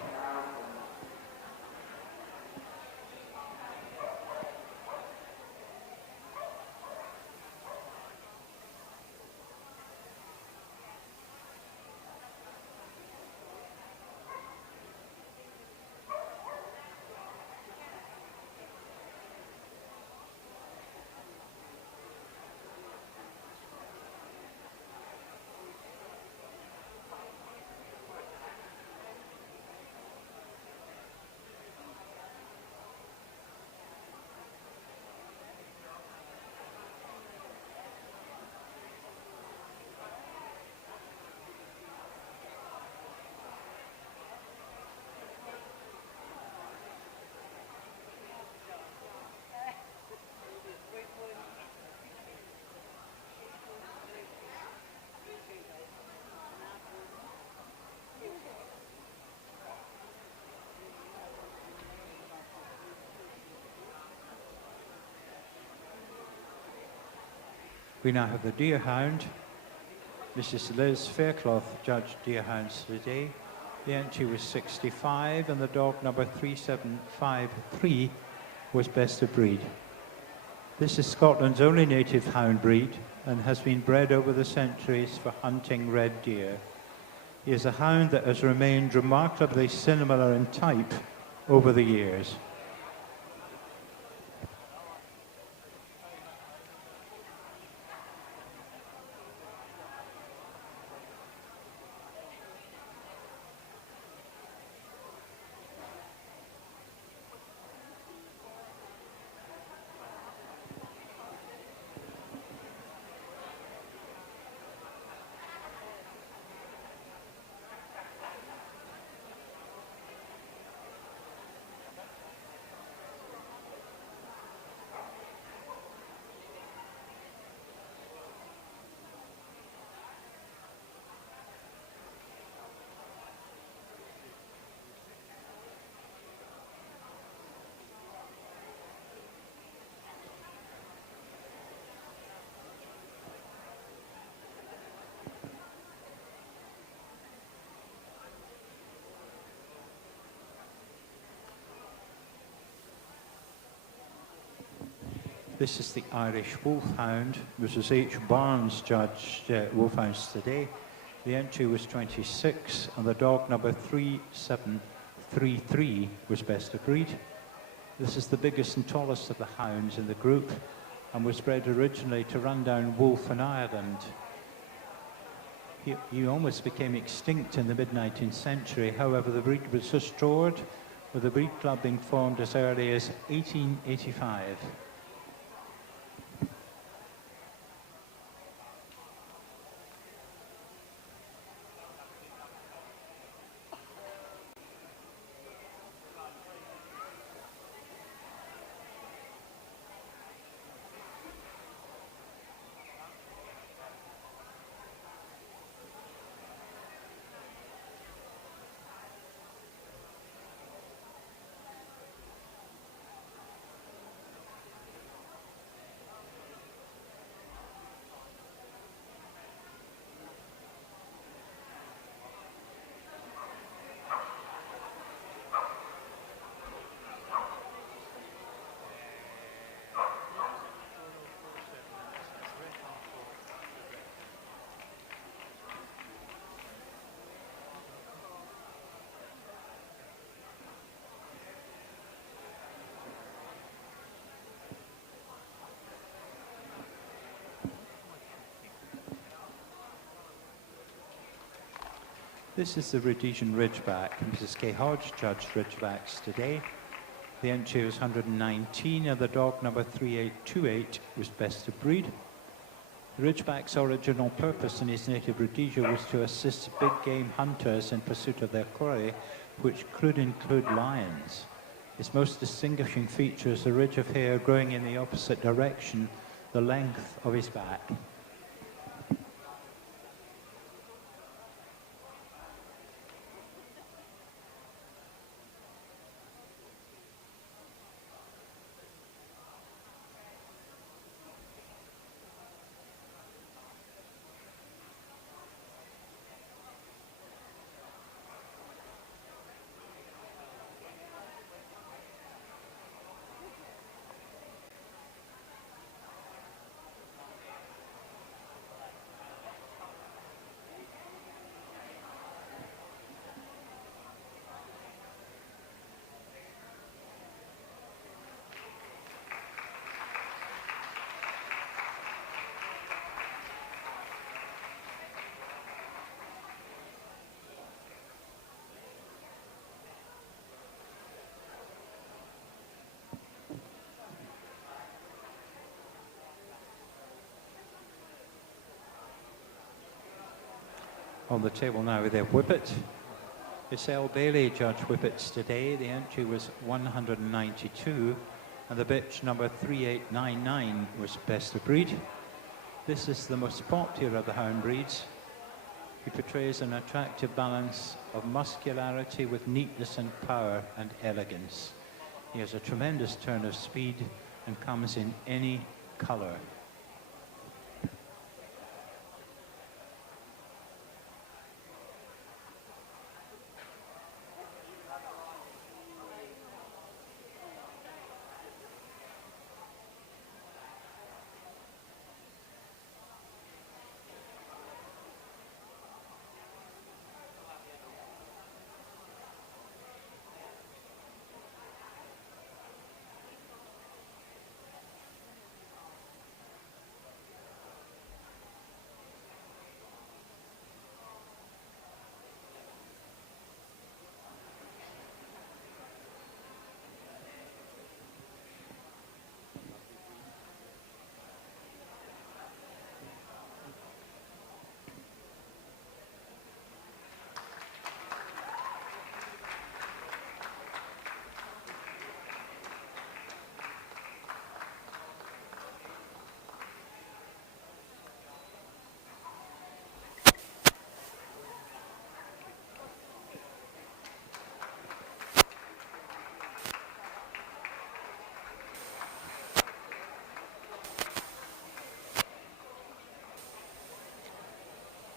We now have the deerhound. Mrs. Liz Faircloth judged deerhounds today. The entry was 65, and the dog number 3753 was best of breed. This is Scotland's only native hound breed and has been bred over the centuries for hunting red deer. He is a hound that has remained remarkably similar in type over the years. This is the Irish Wolfhound. Mrs. H. Barnes judged Wolfhounds today. The entry was 26, and the dog number 3733 was best of breed. This is the biggest and tallest of the hounds in the group, and was bred originally to run down wolf in Ireland. He almost became extinct in the mid-19th century. However, the breed was restored, with the breed club being formed as early as 1885. This is the Rhodesian Ridgeback. Mrs. Kay Hodge judged Ridgebacks today. The entry was 119, and the dog number 3828 was best of breed. The Ridgeback's original purpose in his native Rhodesia was to assist big game hunters in pursuit of their quarry, which could include lions. His most distinguishing feature is the ridge of hair growing in the opposite direction, the length of his back. On the table now with their Whippet. It's L. Bailey judged Whippets today. The entry was 192, and the bitch number 3899 was best of breed. This is the most popular of the hound breeds. He portrays an attractive balance of muscularity with neatness and power and elegance. He has a tremendous turn of speed and comes in any color.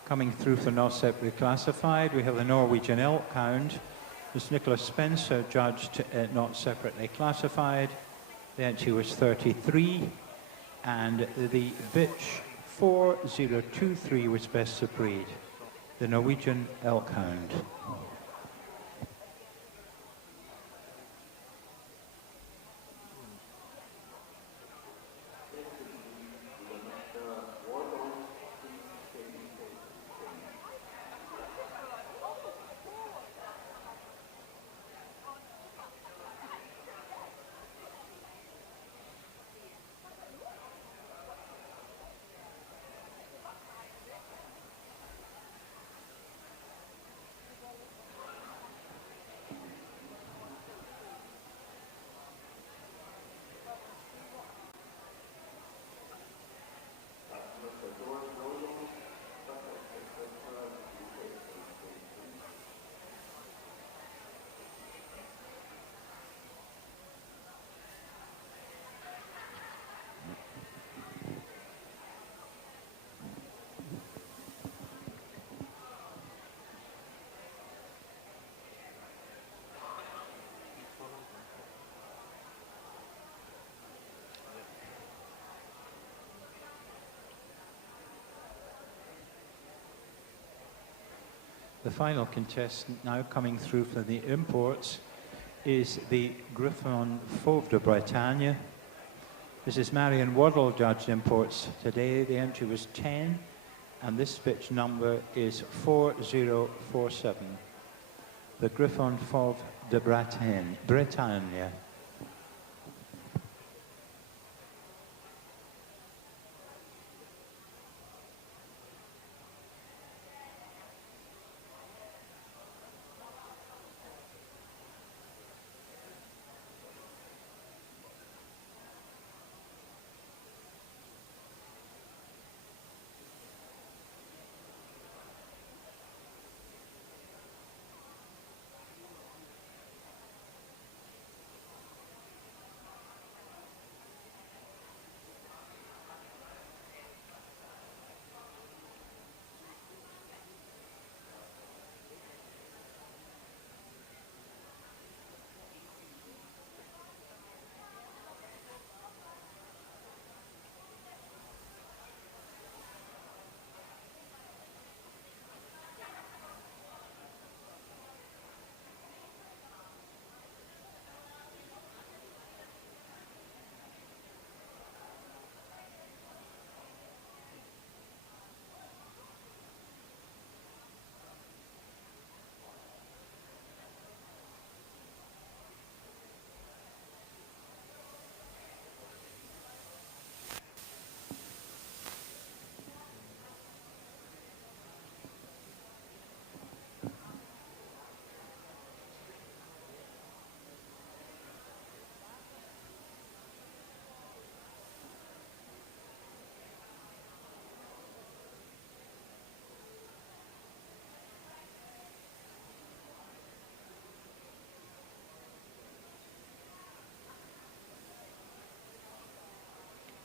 Coming through for not separately classified, we have the Norwegian Elk Hound. This Nicholas Spencer judged not separately classified. The entry was 33, and the bitch 4023 was best of breed, the Norwegian Elk Hound. The final contestant now coming through for the imports is the Griffon Fauve de Bretagne. This is Marion Waddle judged imports today. The entry was 10 and this bitch number is 4047. The Griffon Fauve de Bretagne.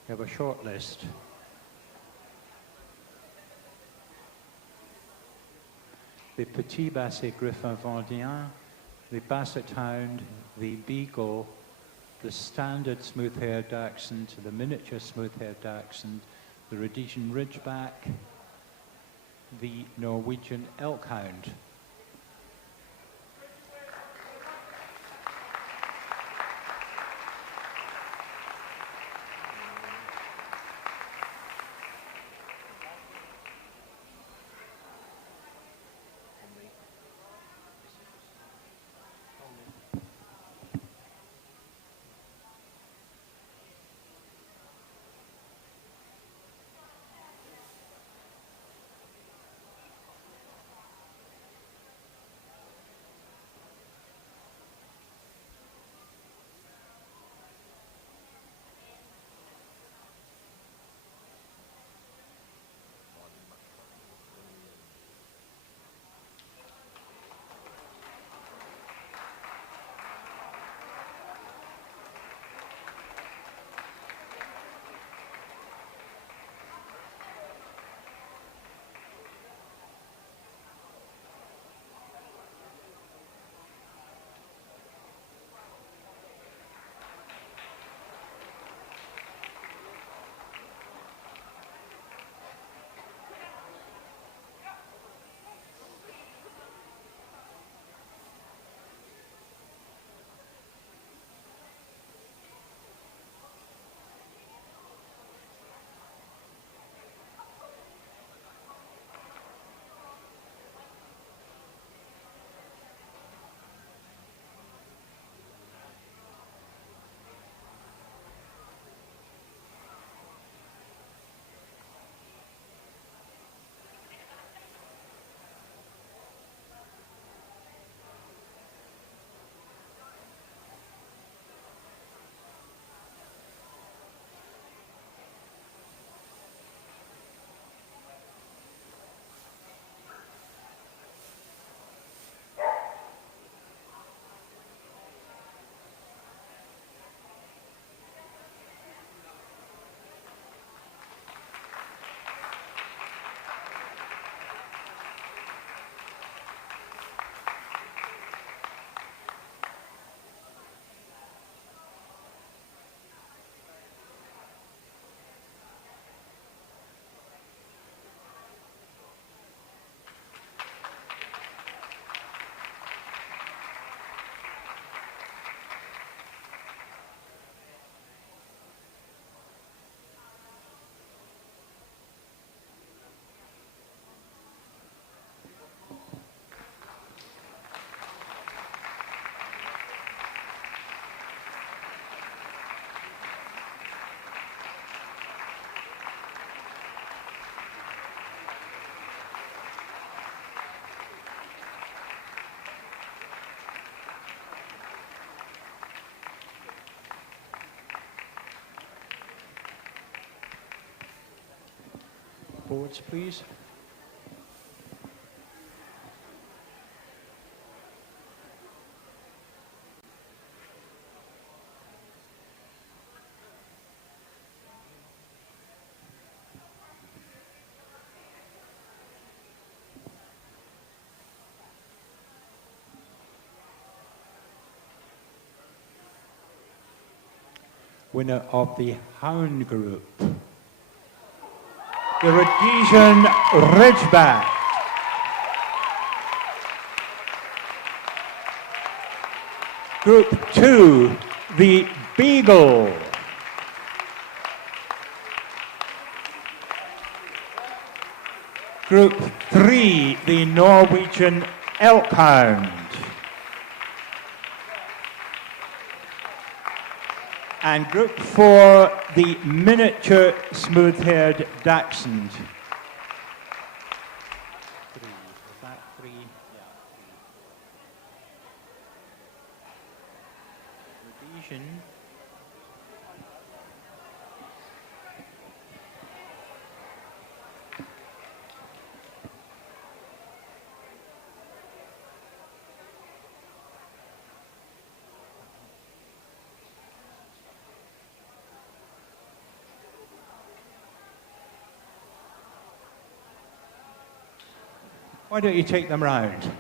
We have a short list. The Petit Basset Griffon Vendéen, the Basset Hound, the Beagle, the Standard Smooth-Haired Dachshund, the Miniature Smooth-Haired Dachshund, the Rhodesian Ridgeback, the Norwegian Elk Hound. boards, please. Winner of the Hound Group, the Rhodesian Ridgeback. Group 2, the Beagle. Group 3, the Norwegian Elkhound. And Group 4, the miniature smooth-haired Dachshund. Three. Is that three? Yeah. Rhodesian. Why don't you take them round?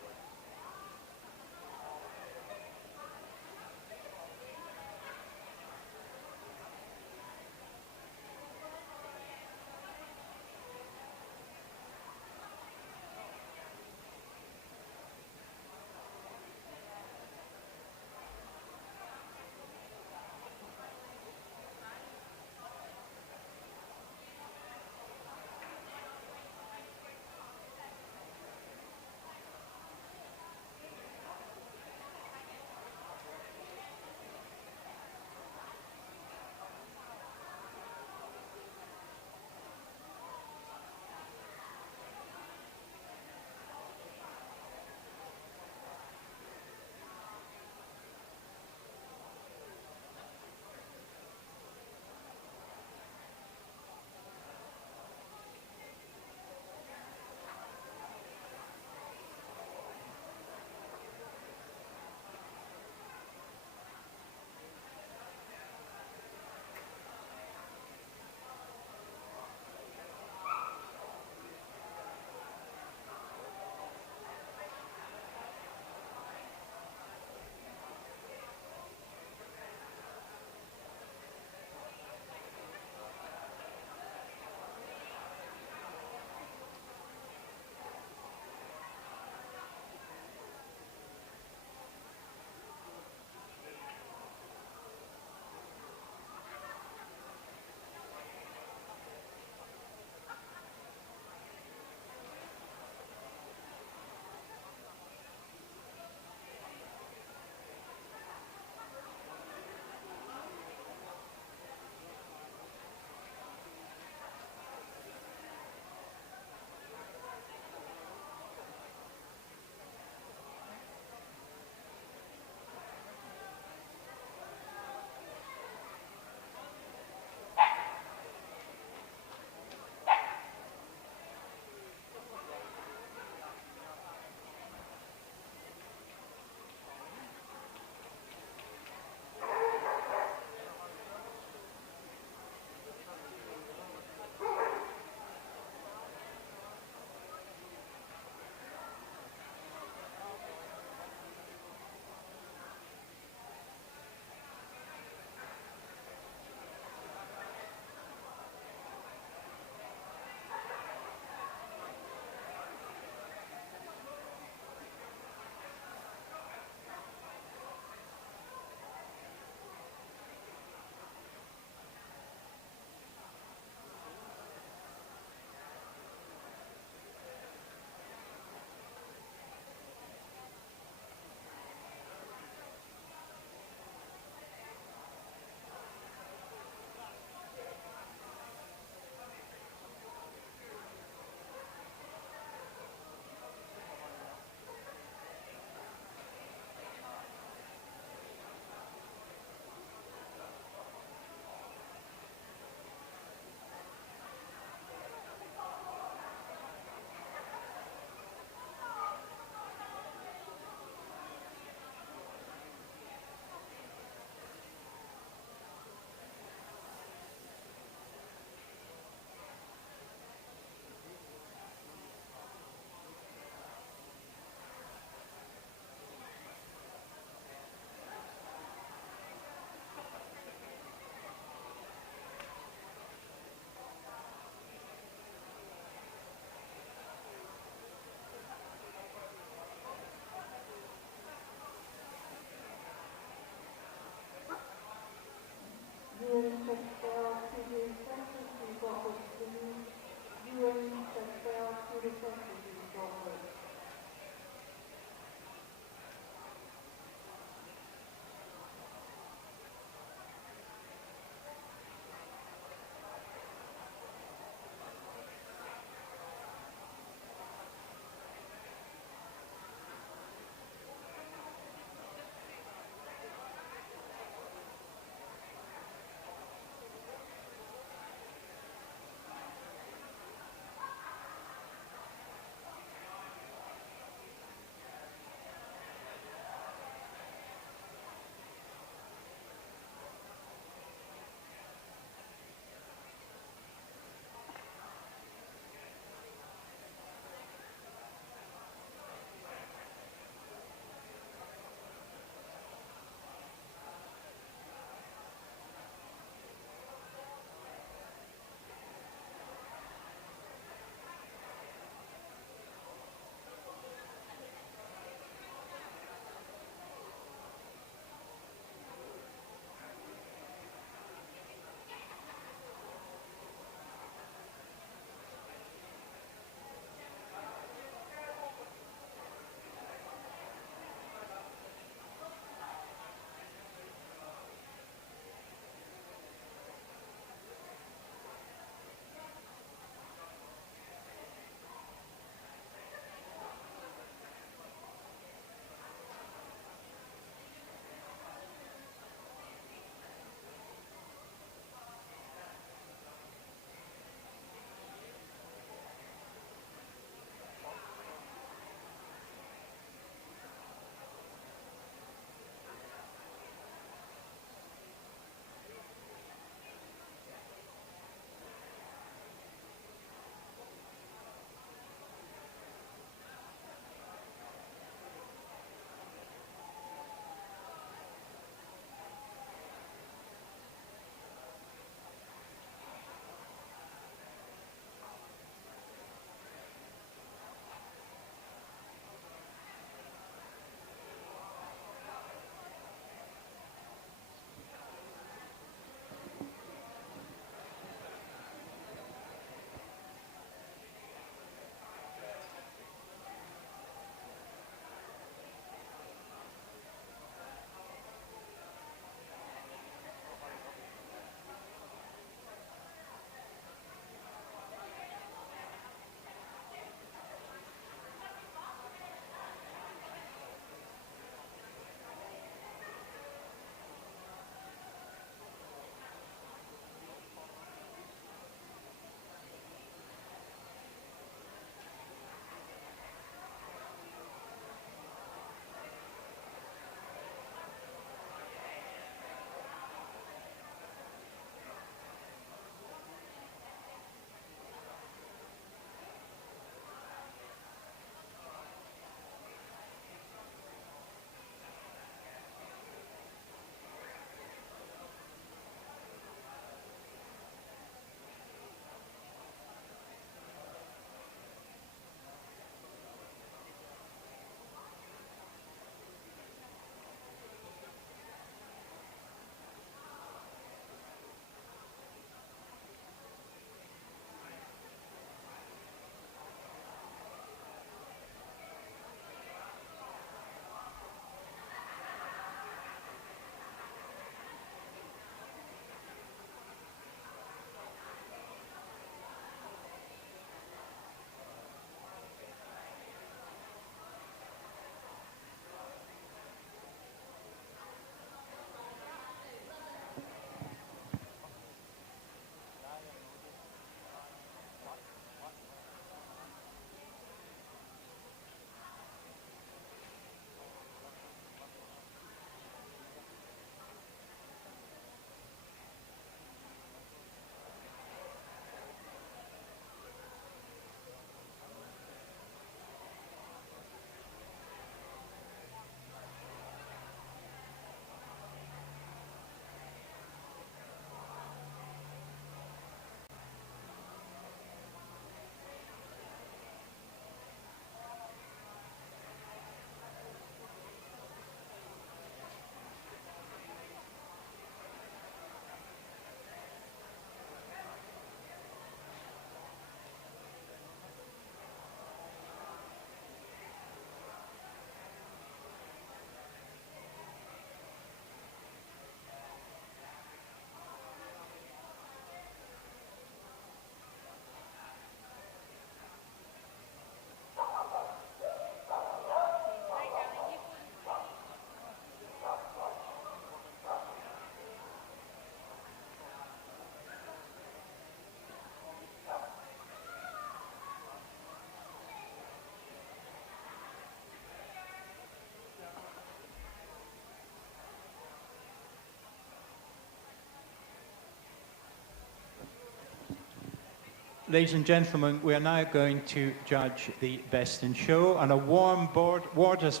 Ladies and gentlemen, we are now going to judge the Best in Show, and a warm borders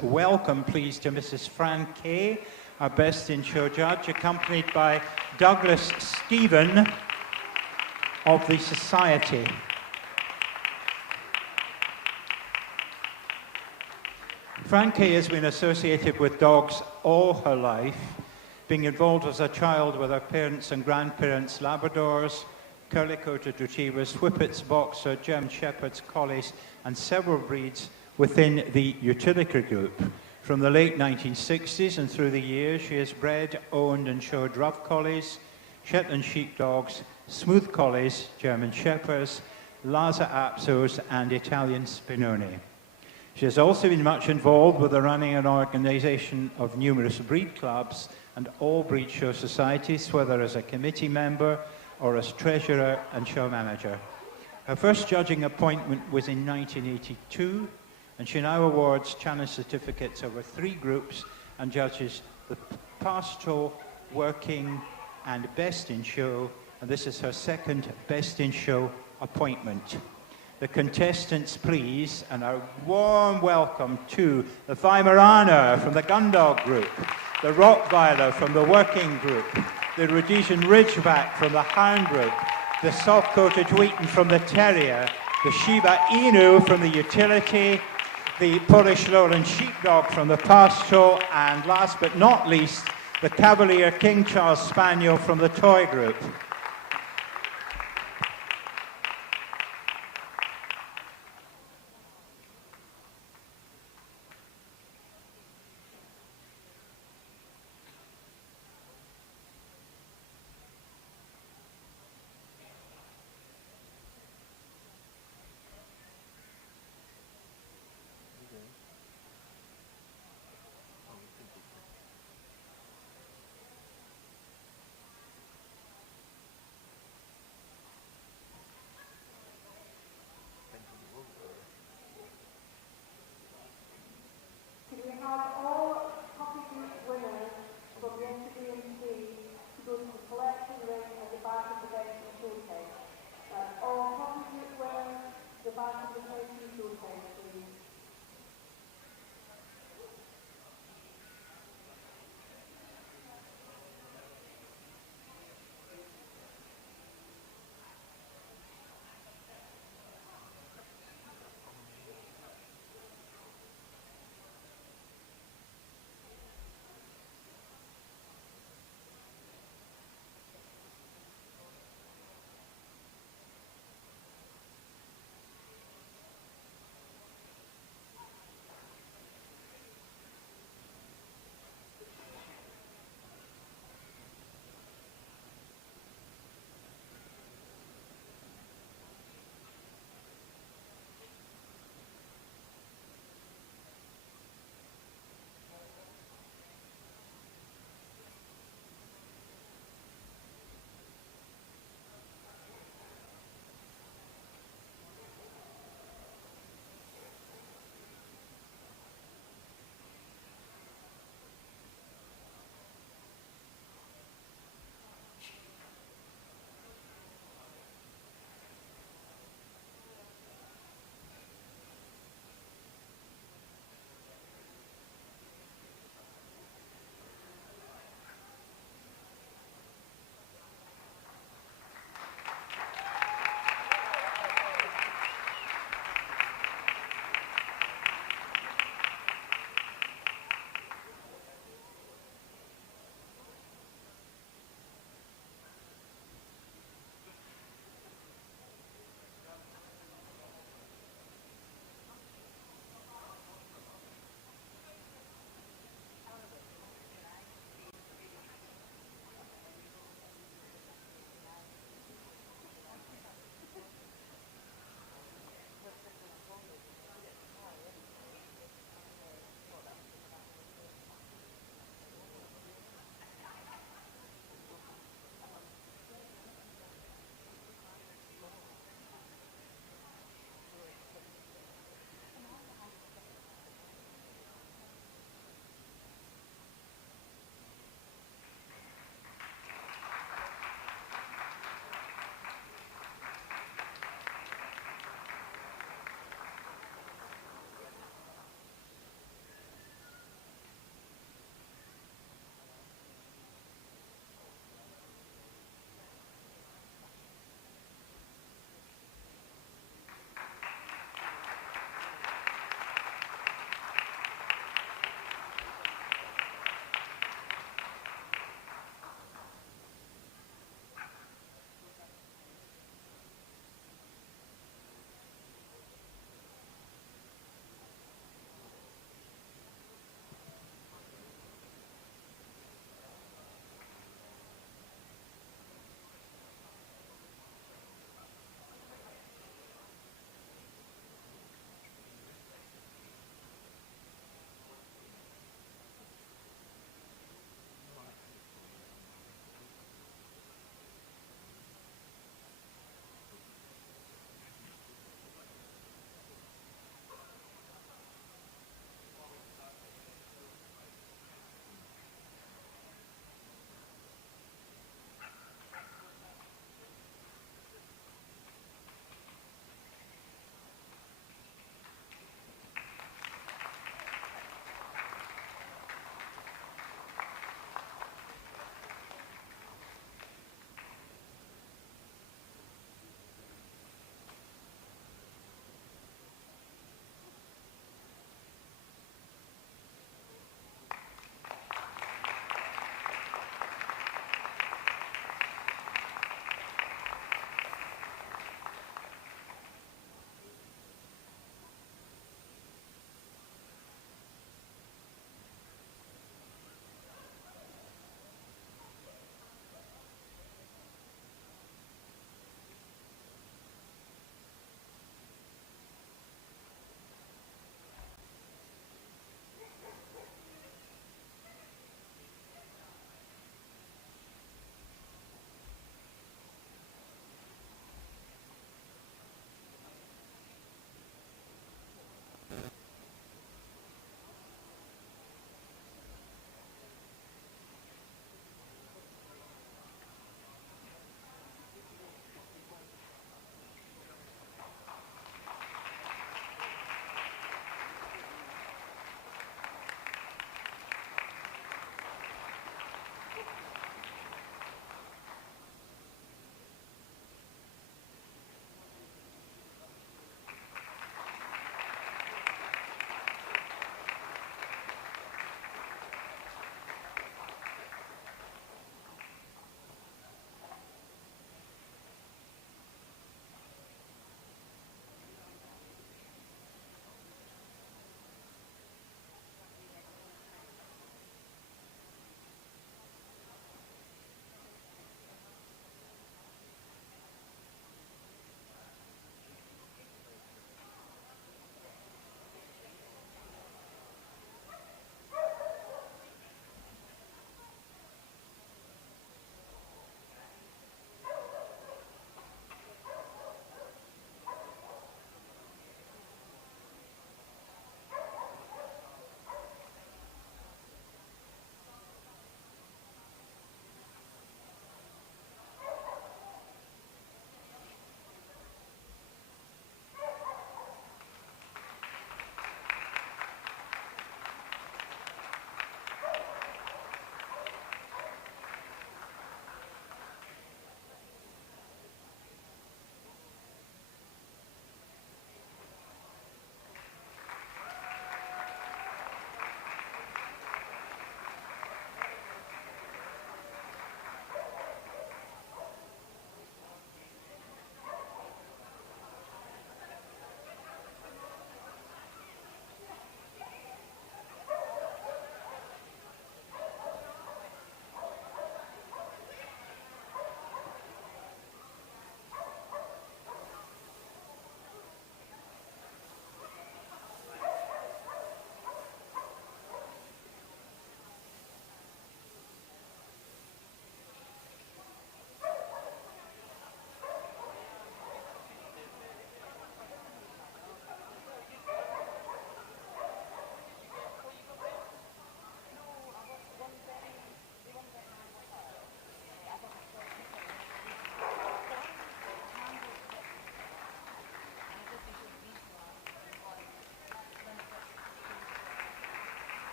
welcome, please, to Mrs. Fran Kay, our Best in Show judge, accompanied by Douglas Stephen of the Society. Fran Kay has been associated with dogs all her life, being involved as a child with her parents and grandparents, Labradors, curly-coated retrievers, whippets, boxer, German shepherds, collies, and several breeds within the utility group. From the late 1960s and through the years, she has bred, owned, and showed rough collies, Shetland sheepdogs, smooth collies, German shepherds, Lhasa Apsos, and Italian Spinoni. She has also been much involved with the running and organisation of numerous breed clubs and all breed show societies, whether as a committee member or as treasurer and show manager. Her first judging appointment was in 1982, and she now awards challenge certificates over 3 groups and judges the pastoral, working, and Best in Show, and this is her second Best in Show appointment. The contestants, please, and a warm welcome to the Weimaraner from the Gundog group, the Rottweiler from the working group, the Rhodesian Ridgeback from the Hound group, the soft-coated Wheaton from the Terrier, the Shiba Inu from the utility, the Polish Lowland Sheepdog from the Pastoral, and last but not least, the Cavalier King Charles Spaniel from the Toy group.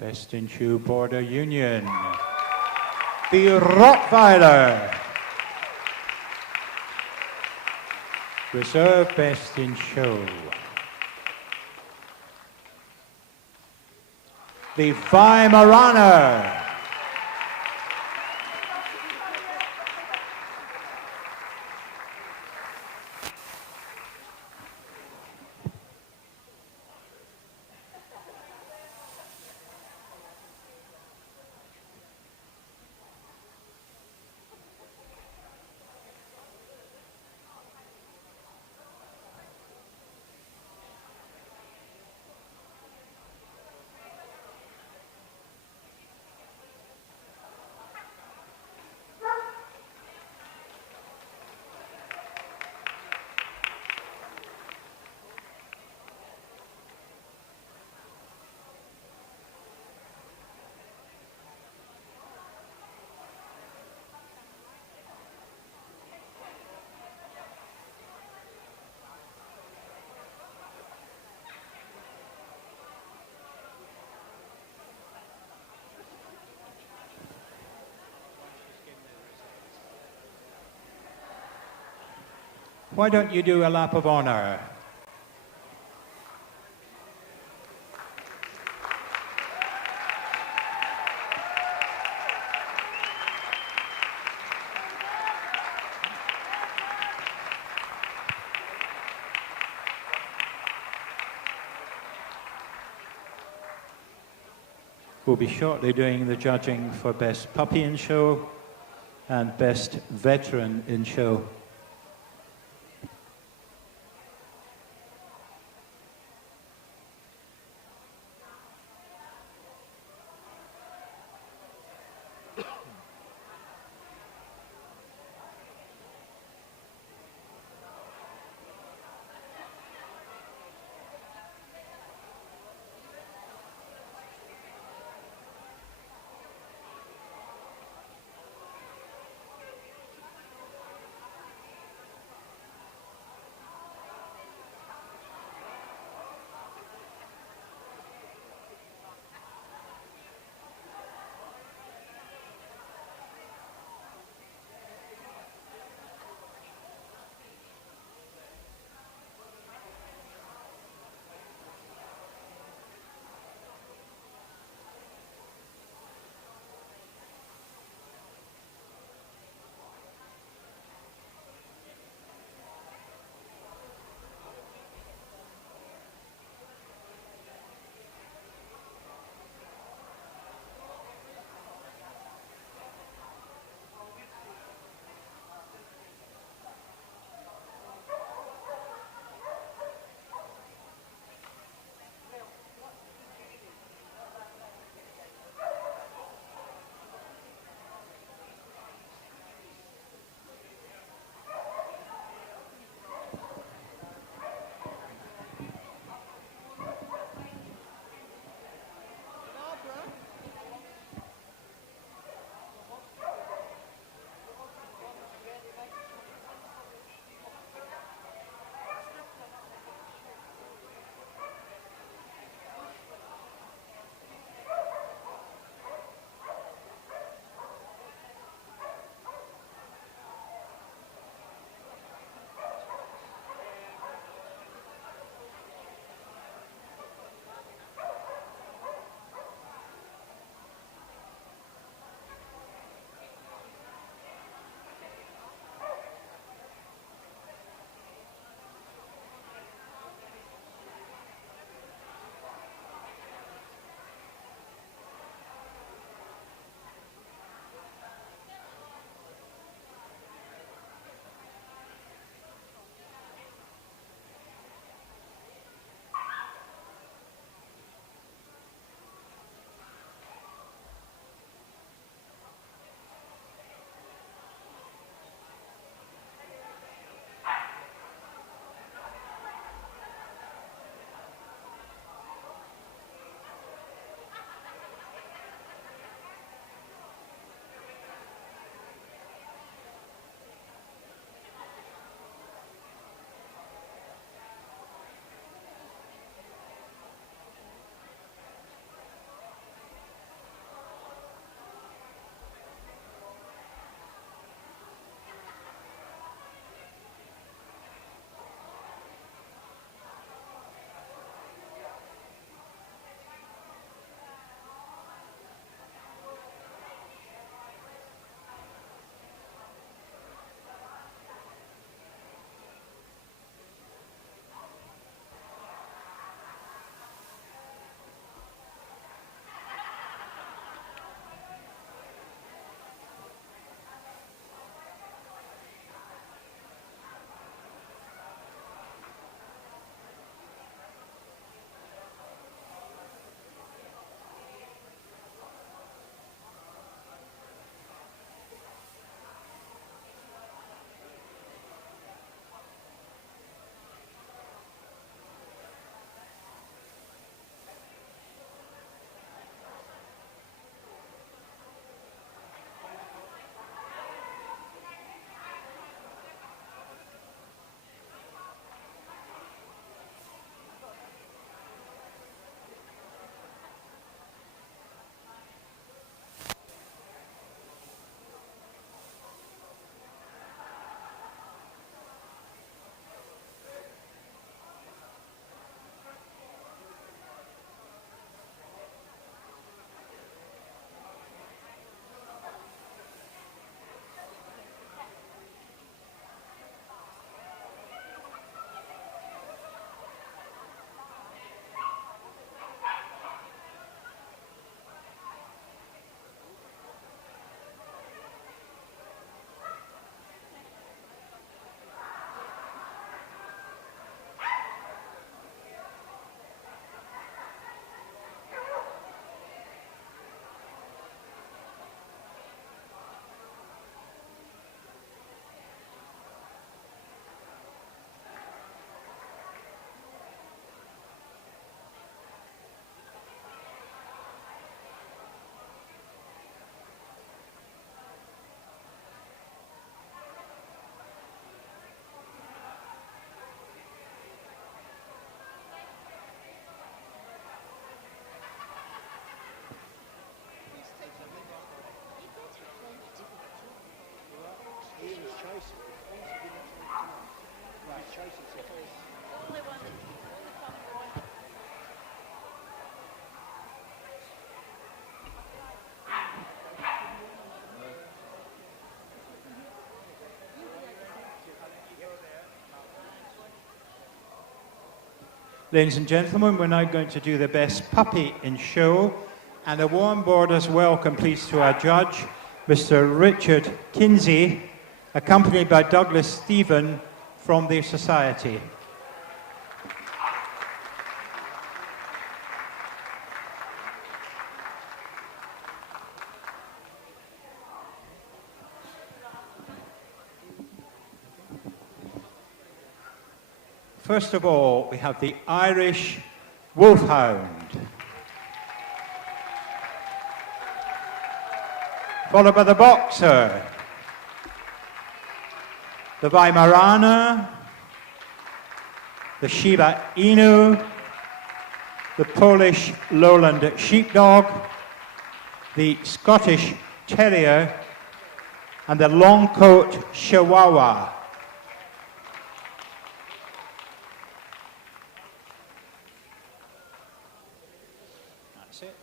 Best in Show Border Union. The Rottweiler. Reserve Best in Show. The Weimaraner. Why don't you do a lap of honor? We'll be shortly doing the judging for Best Puppy in Show and Best Veteran in Show. Ladies and gentlemen, we're now going to do the best puppy in show, and a warm borders welcome, please, to our judge, Mr. Richard Kinsey, accompanied by Douglas Stephen from the Society. First of all, we have the Irish Wolfhound, followed by the Boxer, the Weimaraner, the Shiba Inu, the Polish Lowland Sheepdog, the Scottish Terrier, and the Longcoat Chihuahua. That's it.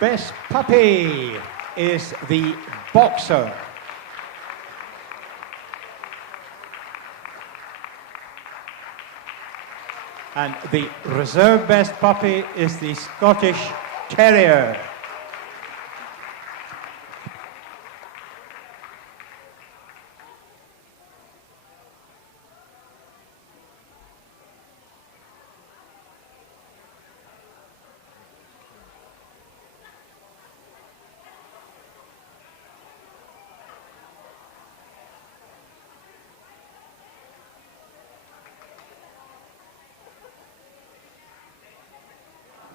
Best puppy is the Boxer. And the reserve best puppy is the Scottish Terrier.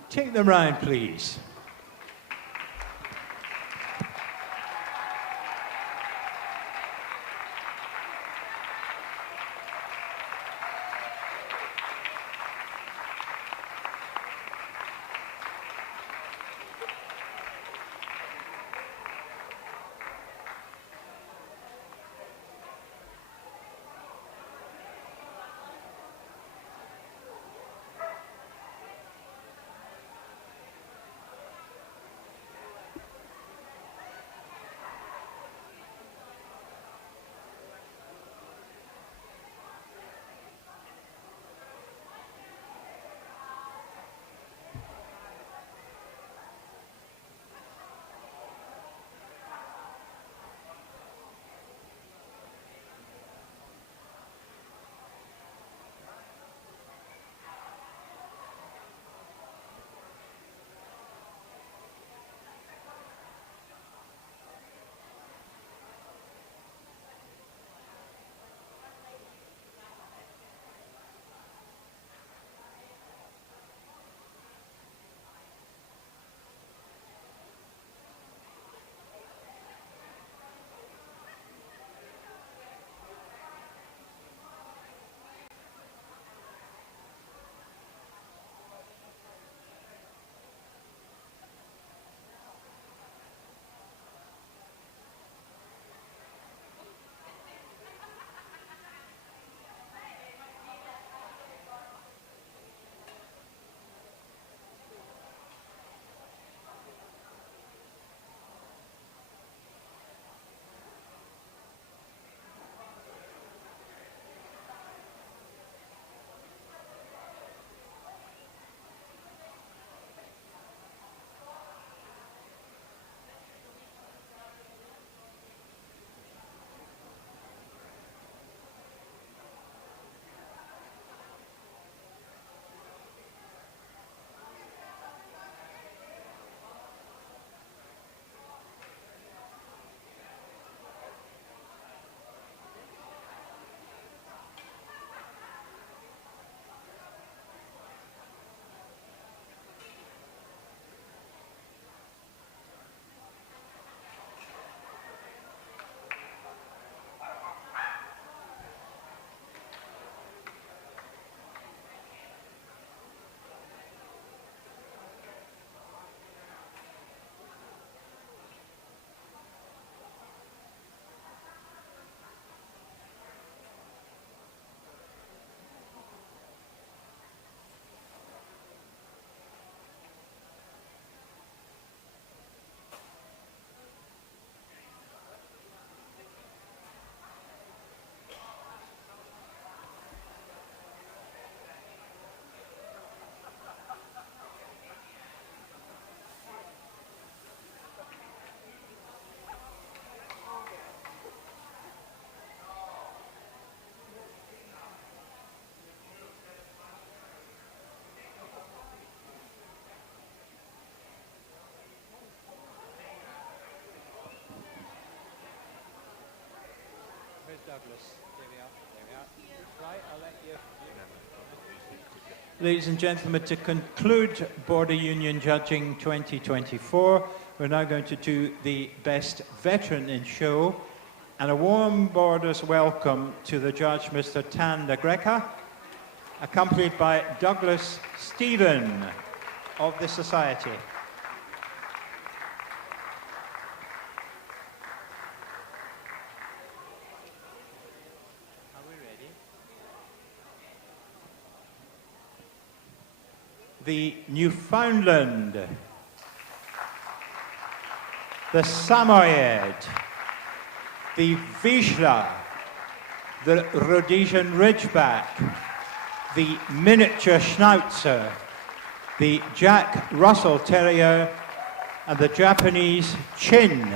Take them round, please. Douglas. There we are. There we are. Right, I'll let you. Ladies and gentlemen, to conclude Border Union Judging 2024, we're now going to do the Best Veteran in Show, and a warm Borders welcome to the judge, Mr. Tan de Greca, accompanied by Douglas Stephen of the Society. The Newfoundland. the Samoyed, the Vizsla, the Rhodesian Ridgeback, the Miniature Schnauzer, the Jack Russell Terrier, and the Japanese Chin.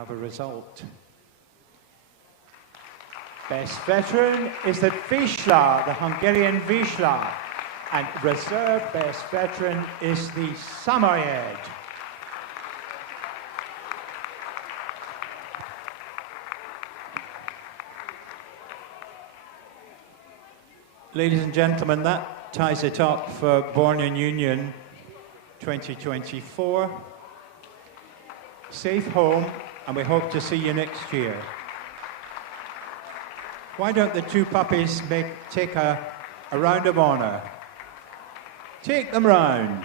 have a result. Best veteran is the Wisla, the Hungarian Wisla. And reserve best veteran is the Samoyed. Ladies and gentlemen, that ties it up for Born-in Union 2024. Safe home, and we hope to see you next year. Why don't the two puppies take a round of honour? Take them round.